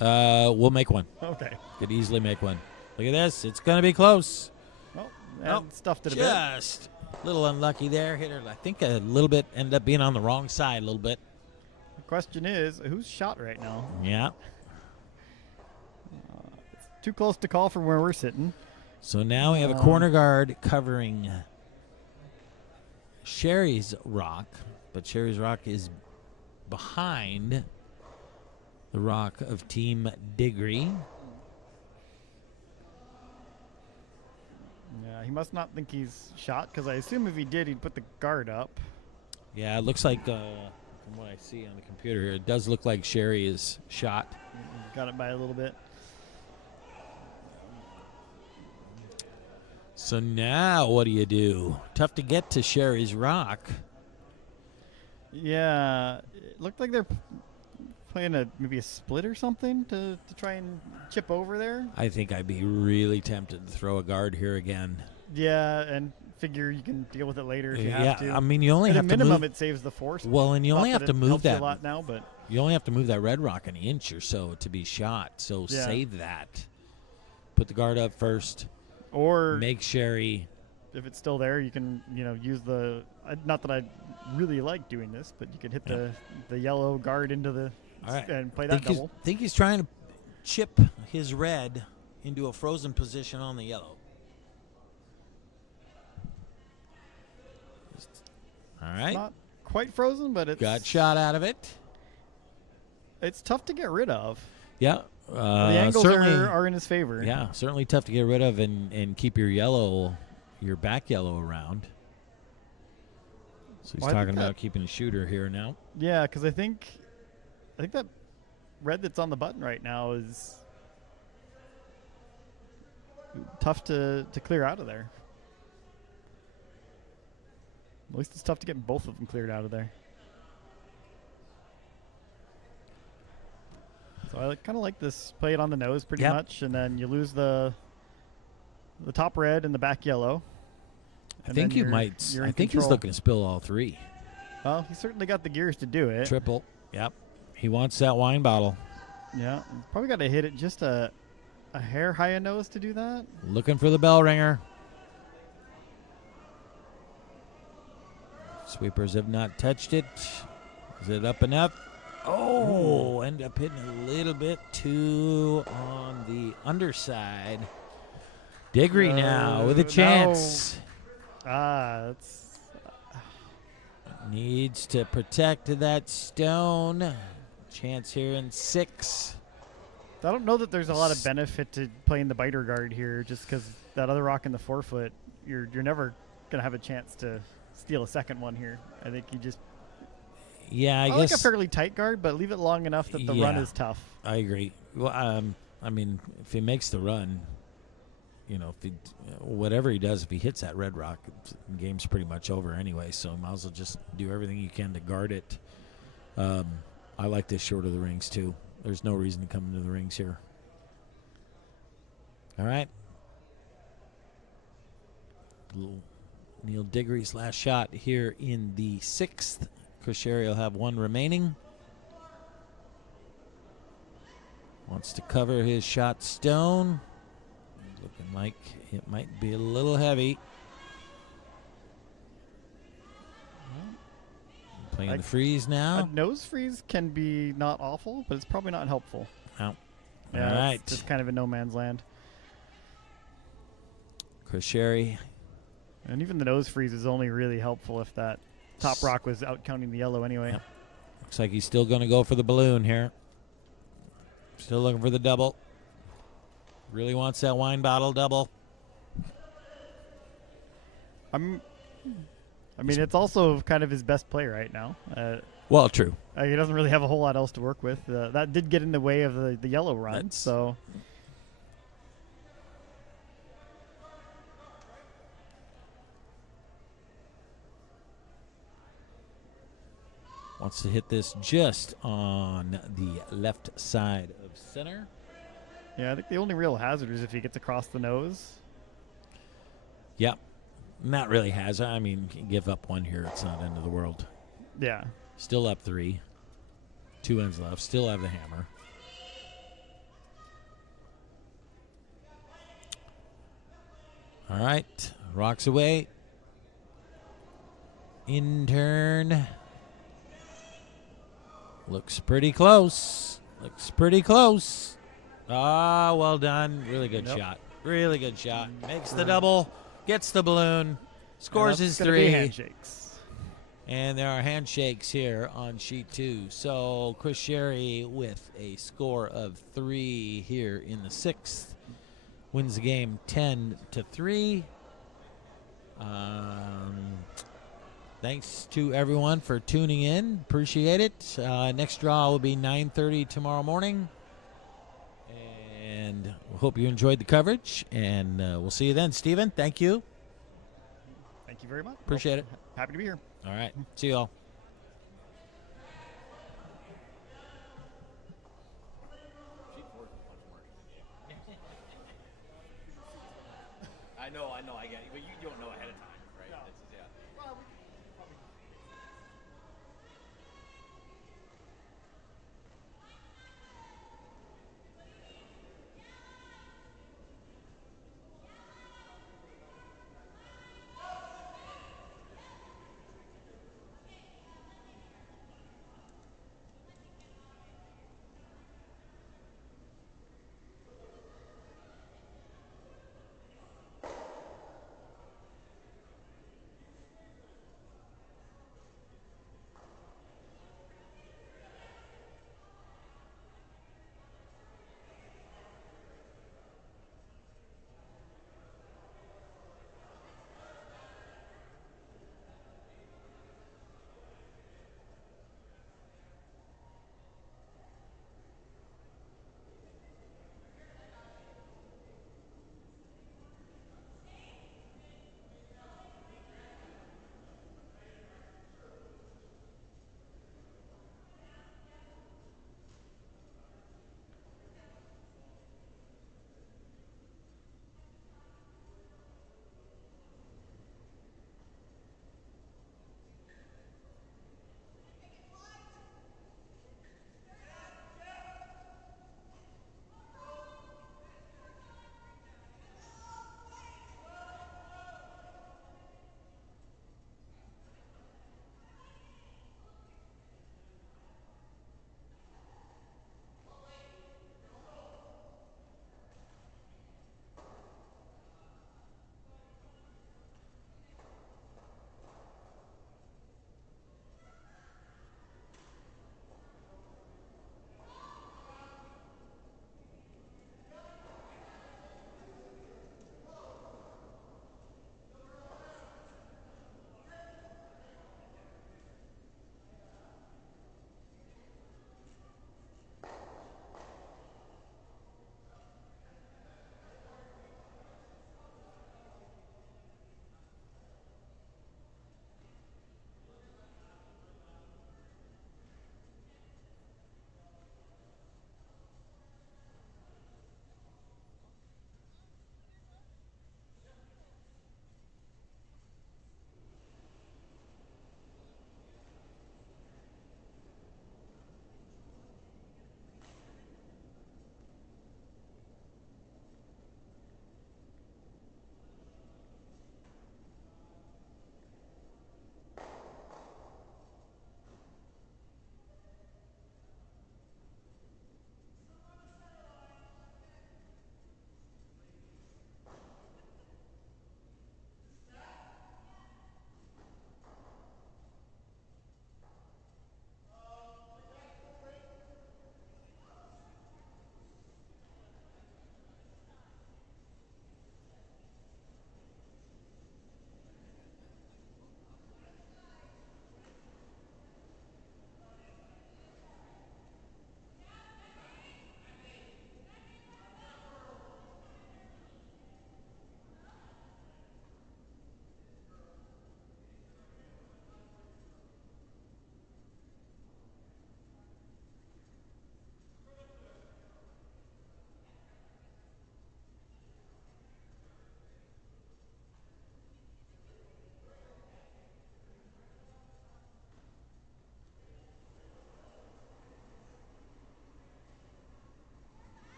We'll make one. Okay. Could easily make one. Look at this. It's going to be close. Well, Oh, and stuffed it a bit. Just a little unlucky there. Hit her, I think, a little bit. Ended up being on the wrong side a little bit. The question is, who's shot right now? Yeah. It's too close to call from where we're sitting. So now we have a corner guard covering Sherry's rock, but Sherry's rock is behind the rock of Team Diggory. Yeah, he must not think he's shot, because I assume if he did, he'd put the guard up. Yeah, it looks like, from what I see on the computer here, it does look like Sherry is shot. Got it by a little bit. So now what do you do? Tough to get to Sherry's rock. Yeah, it looked like they're playing maybe a split or something to try and chip over there. I think I'd be really tempted to throw a guard here again. Yeah, and figure you can deal with it later if you Yeah, have to. I mean, you only At a have to minimum, move. it saves the force. Well, and you Not only that have to it move helps you that. a lot now, but You only have to move that red rock an inch or so to be shot. So Yeah. save that. Put the guard up first. or Make Sherry. if it's still there, you can use the. Not that I really like doing this, but you could hit the yellow guard into the All right. and play that double. Think he's trying to chip his red into a frozen position on the yellow. All right. Not quite frozen, but it's Got shot out of it. It's tough to get rid of. Yeah. The angles certainly. are in his favor. Yeah, certainly tough to get rid of and keep your back yellow around. So he's Well, I think talking about that- keeping a shooter here now. Yeah, because I think that red that's on the button right now is tough to clear out of there. At least it's tough to get both of them cleared out of there. So I kind of like this. Play it on the nose pretty Yep. much, and then you lose the top red and the back yellow. I and think then you you're- might. you're I in think he's control. looking to spill all three. Well, he certainly got the gears to do it. Triple. Yep. He wants that wine bottle. Yeah, probably got to hit it just a hair high a nose to do that. Looking for the bell ringer. Sweepers have not touched it. Is it up enough? Oh, end up hitting a little bit too on the underside. Diggory now with a No. chance. That's Needs to protect that stone. Chance here in 6. I don't know that there's a lot of benefit to playing the biter guard here, just because that other rock in the forefoot, you're never gonna have a chance to steal a second one here. I think you just Yeah, I like a guess. fairly tight guard, but leave it long enough that the run Yeah. is tough. I agree. Well, I mean, if he makes the run, if he, whatever he does, if he hits that red rock, the game's pretty much over anyway. So might as well just do everything you can to guard it. I like this short of the rings too. There's no reason to come into the rings here. All right. Little Neil Diggory's last shot here in the 6th. Chris Sherry will have one remaining. Wants to cover his shot stone. Looking like it might be a little heavy. Playing the freeze A now. nose freeze can be not awful, but it's probably not helpful. Out. Yeah, All right. it's just kind of in no man's land. Chris Sherry. And even the nose freeze is only really helpful if that top rock was out counting the yellow anyway. Yep. Looks like he's still going to go for the balloon here. Still looking for the double. Really wants that wine bottle double. I mean, it's also kind of his best play right now. Well, true. He doesn't really have a whole lot else to work with. That did get in the way of the yellow run. That's- So Wants to hit this just on the left side of center. yeah, I think the only real hazard is if he gets across the nose. Yep. Not really has. I mean, give up one here. It's not end of the world. Yeah. Still up 3. 2 ends left. Still have the hammer. All right. Rocks away. In turn. Looks pretty close. Looks pretty close. Ah, well done. Really good shot. Really good shot. Makes the double. Gets the balloon. Scores his 3. Handshakes. And there are handshakes here on sheet 2. So Chris Sherry with a score of 3 here in the 6th wins the game 10-3. Thanks to everyone for tuning in. Appreciate it. Next draw will be 9:30 tomorrow morning. And hope you enjoyed the coverage. And we'll see you then. Steven, thank you. Thank you very much. Appreciate it. Happy to be here. All right. See you all.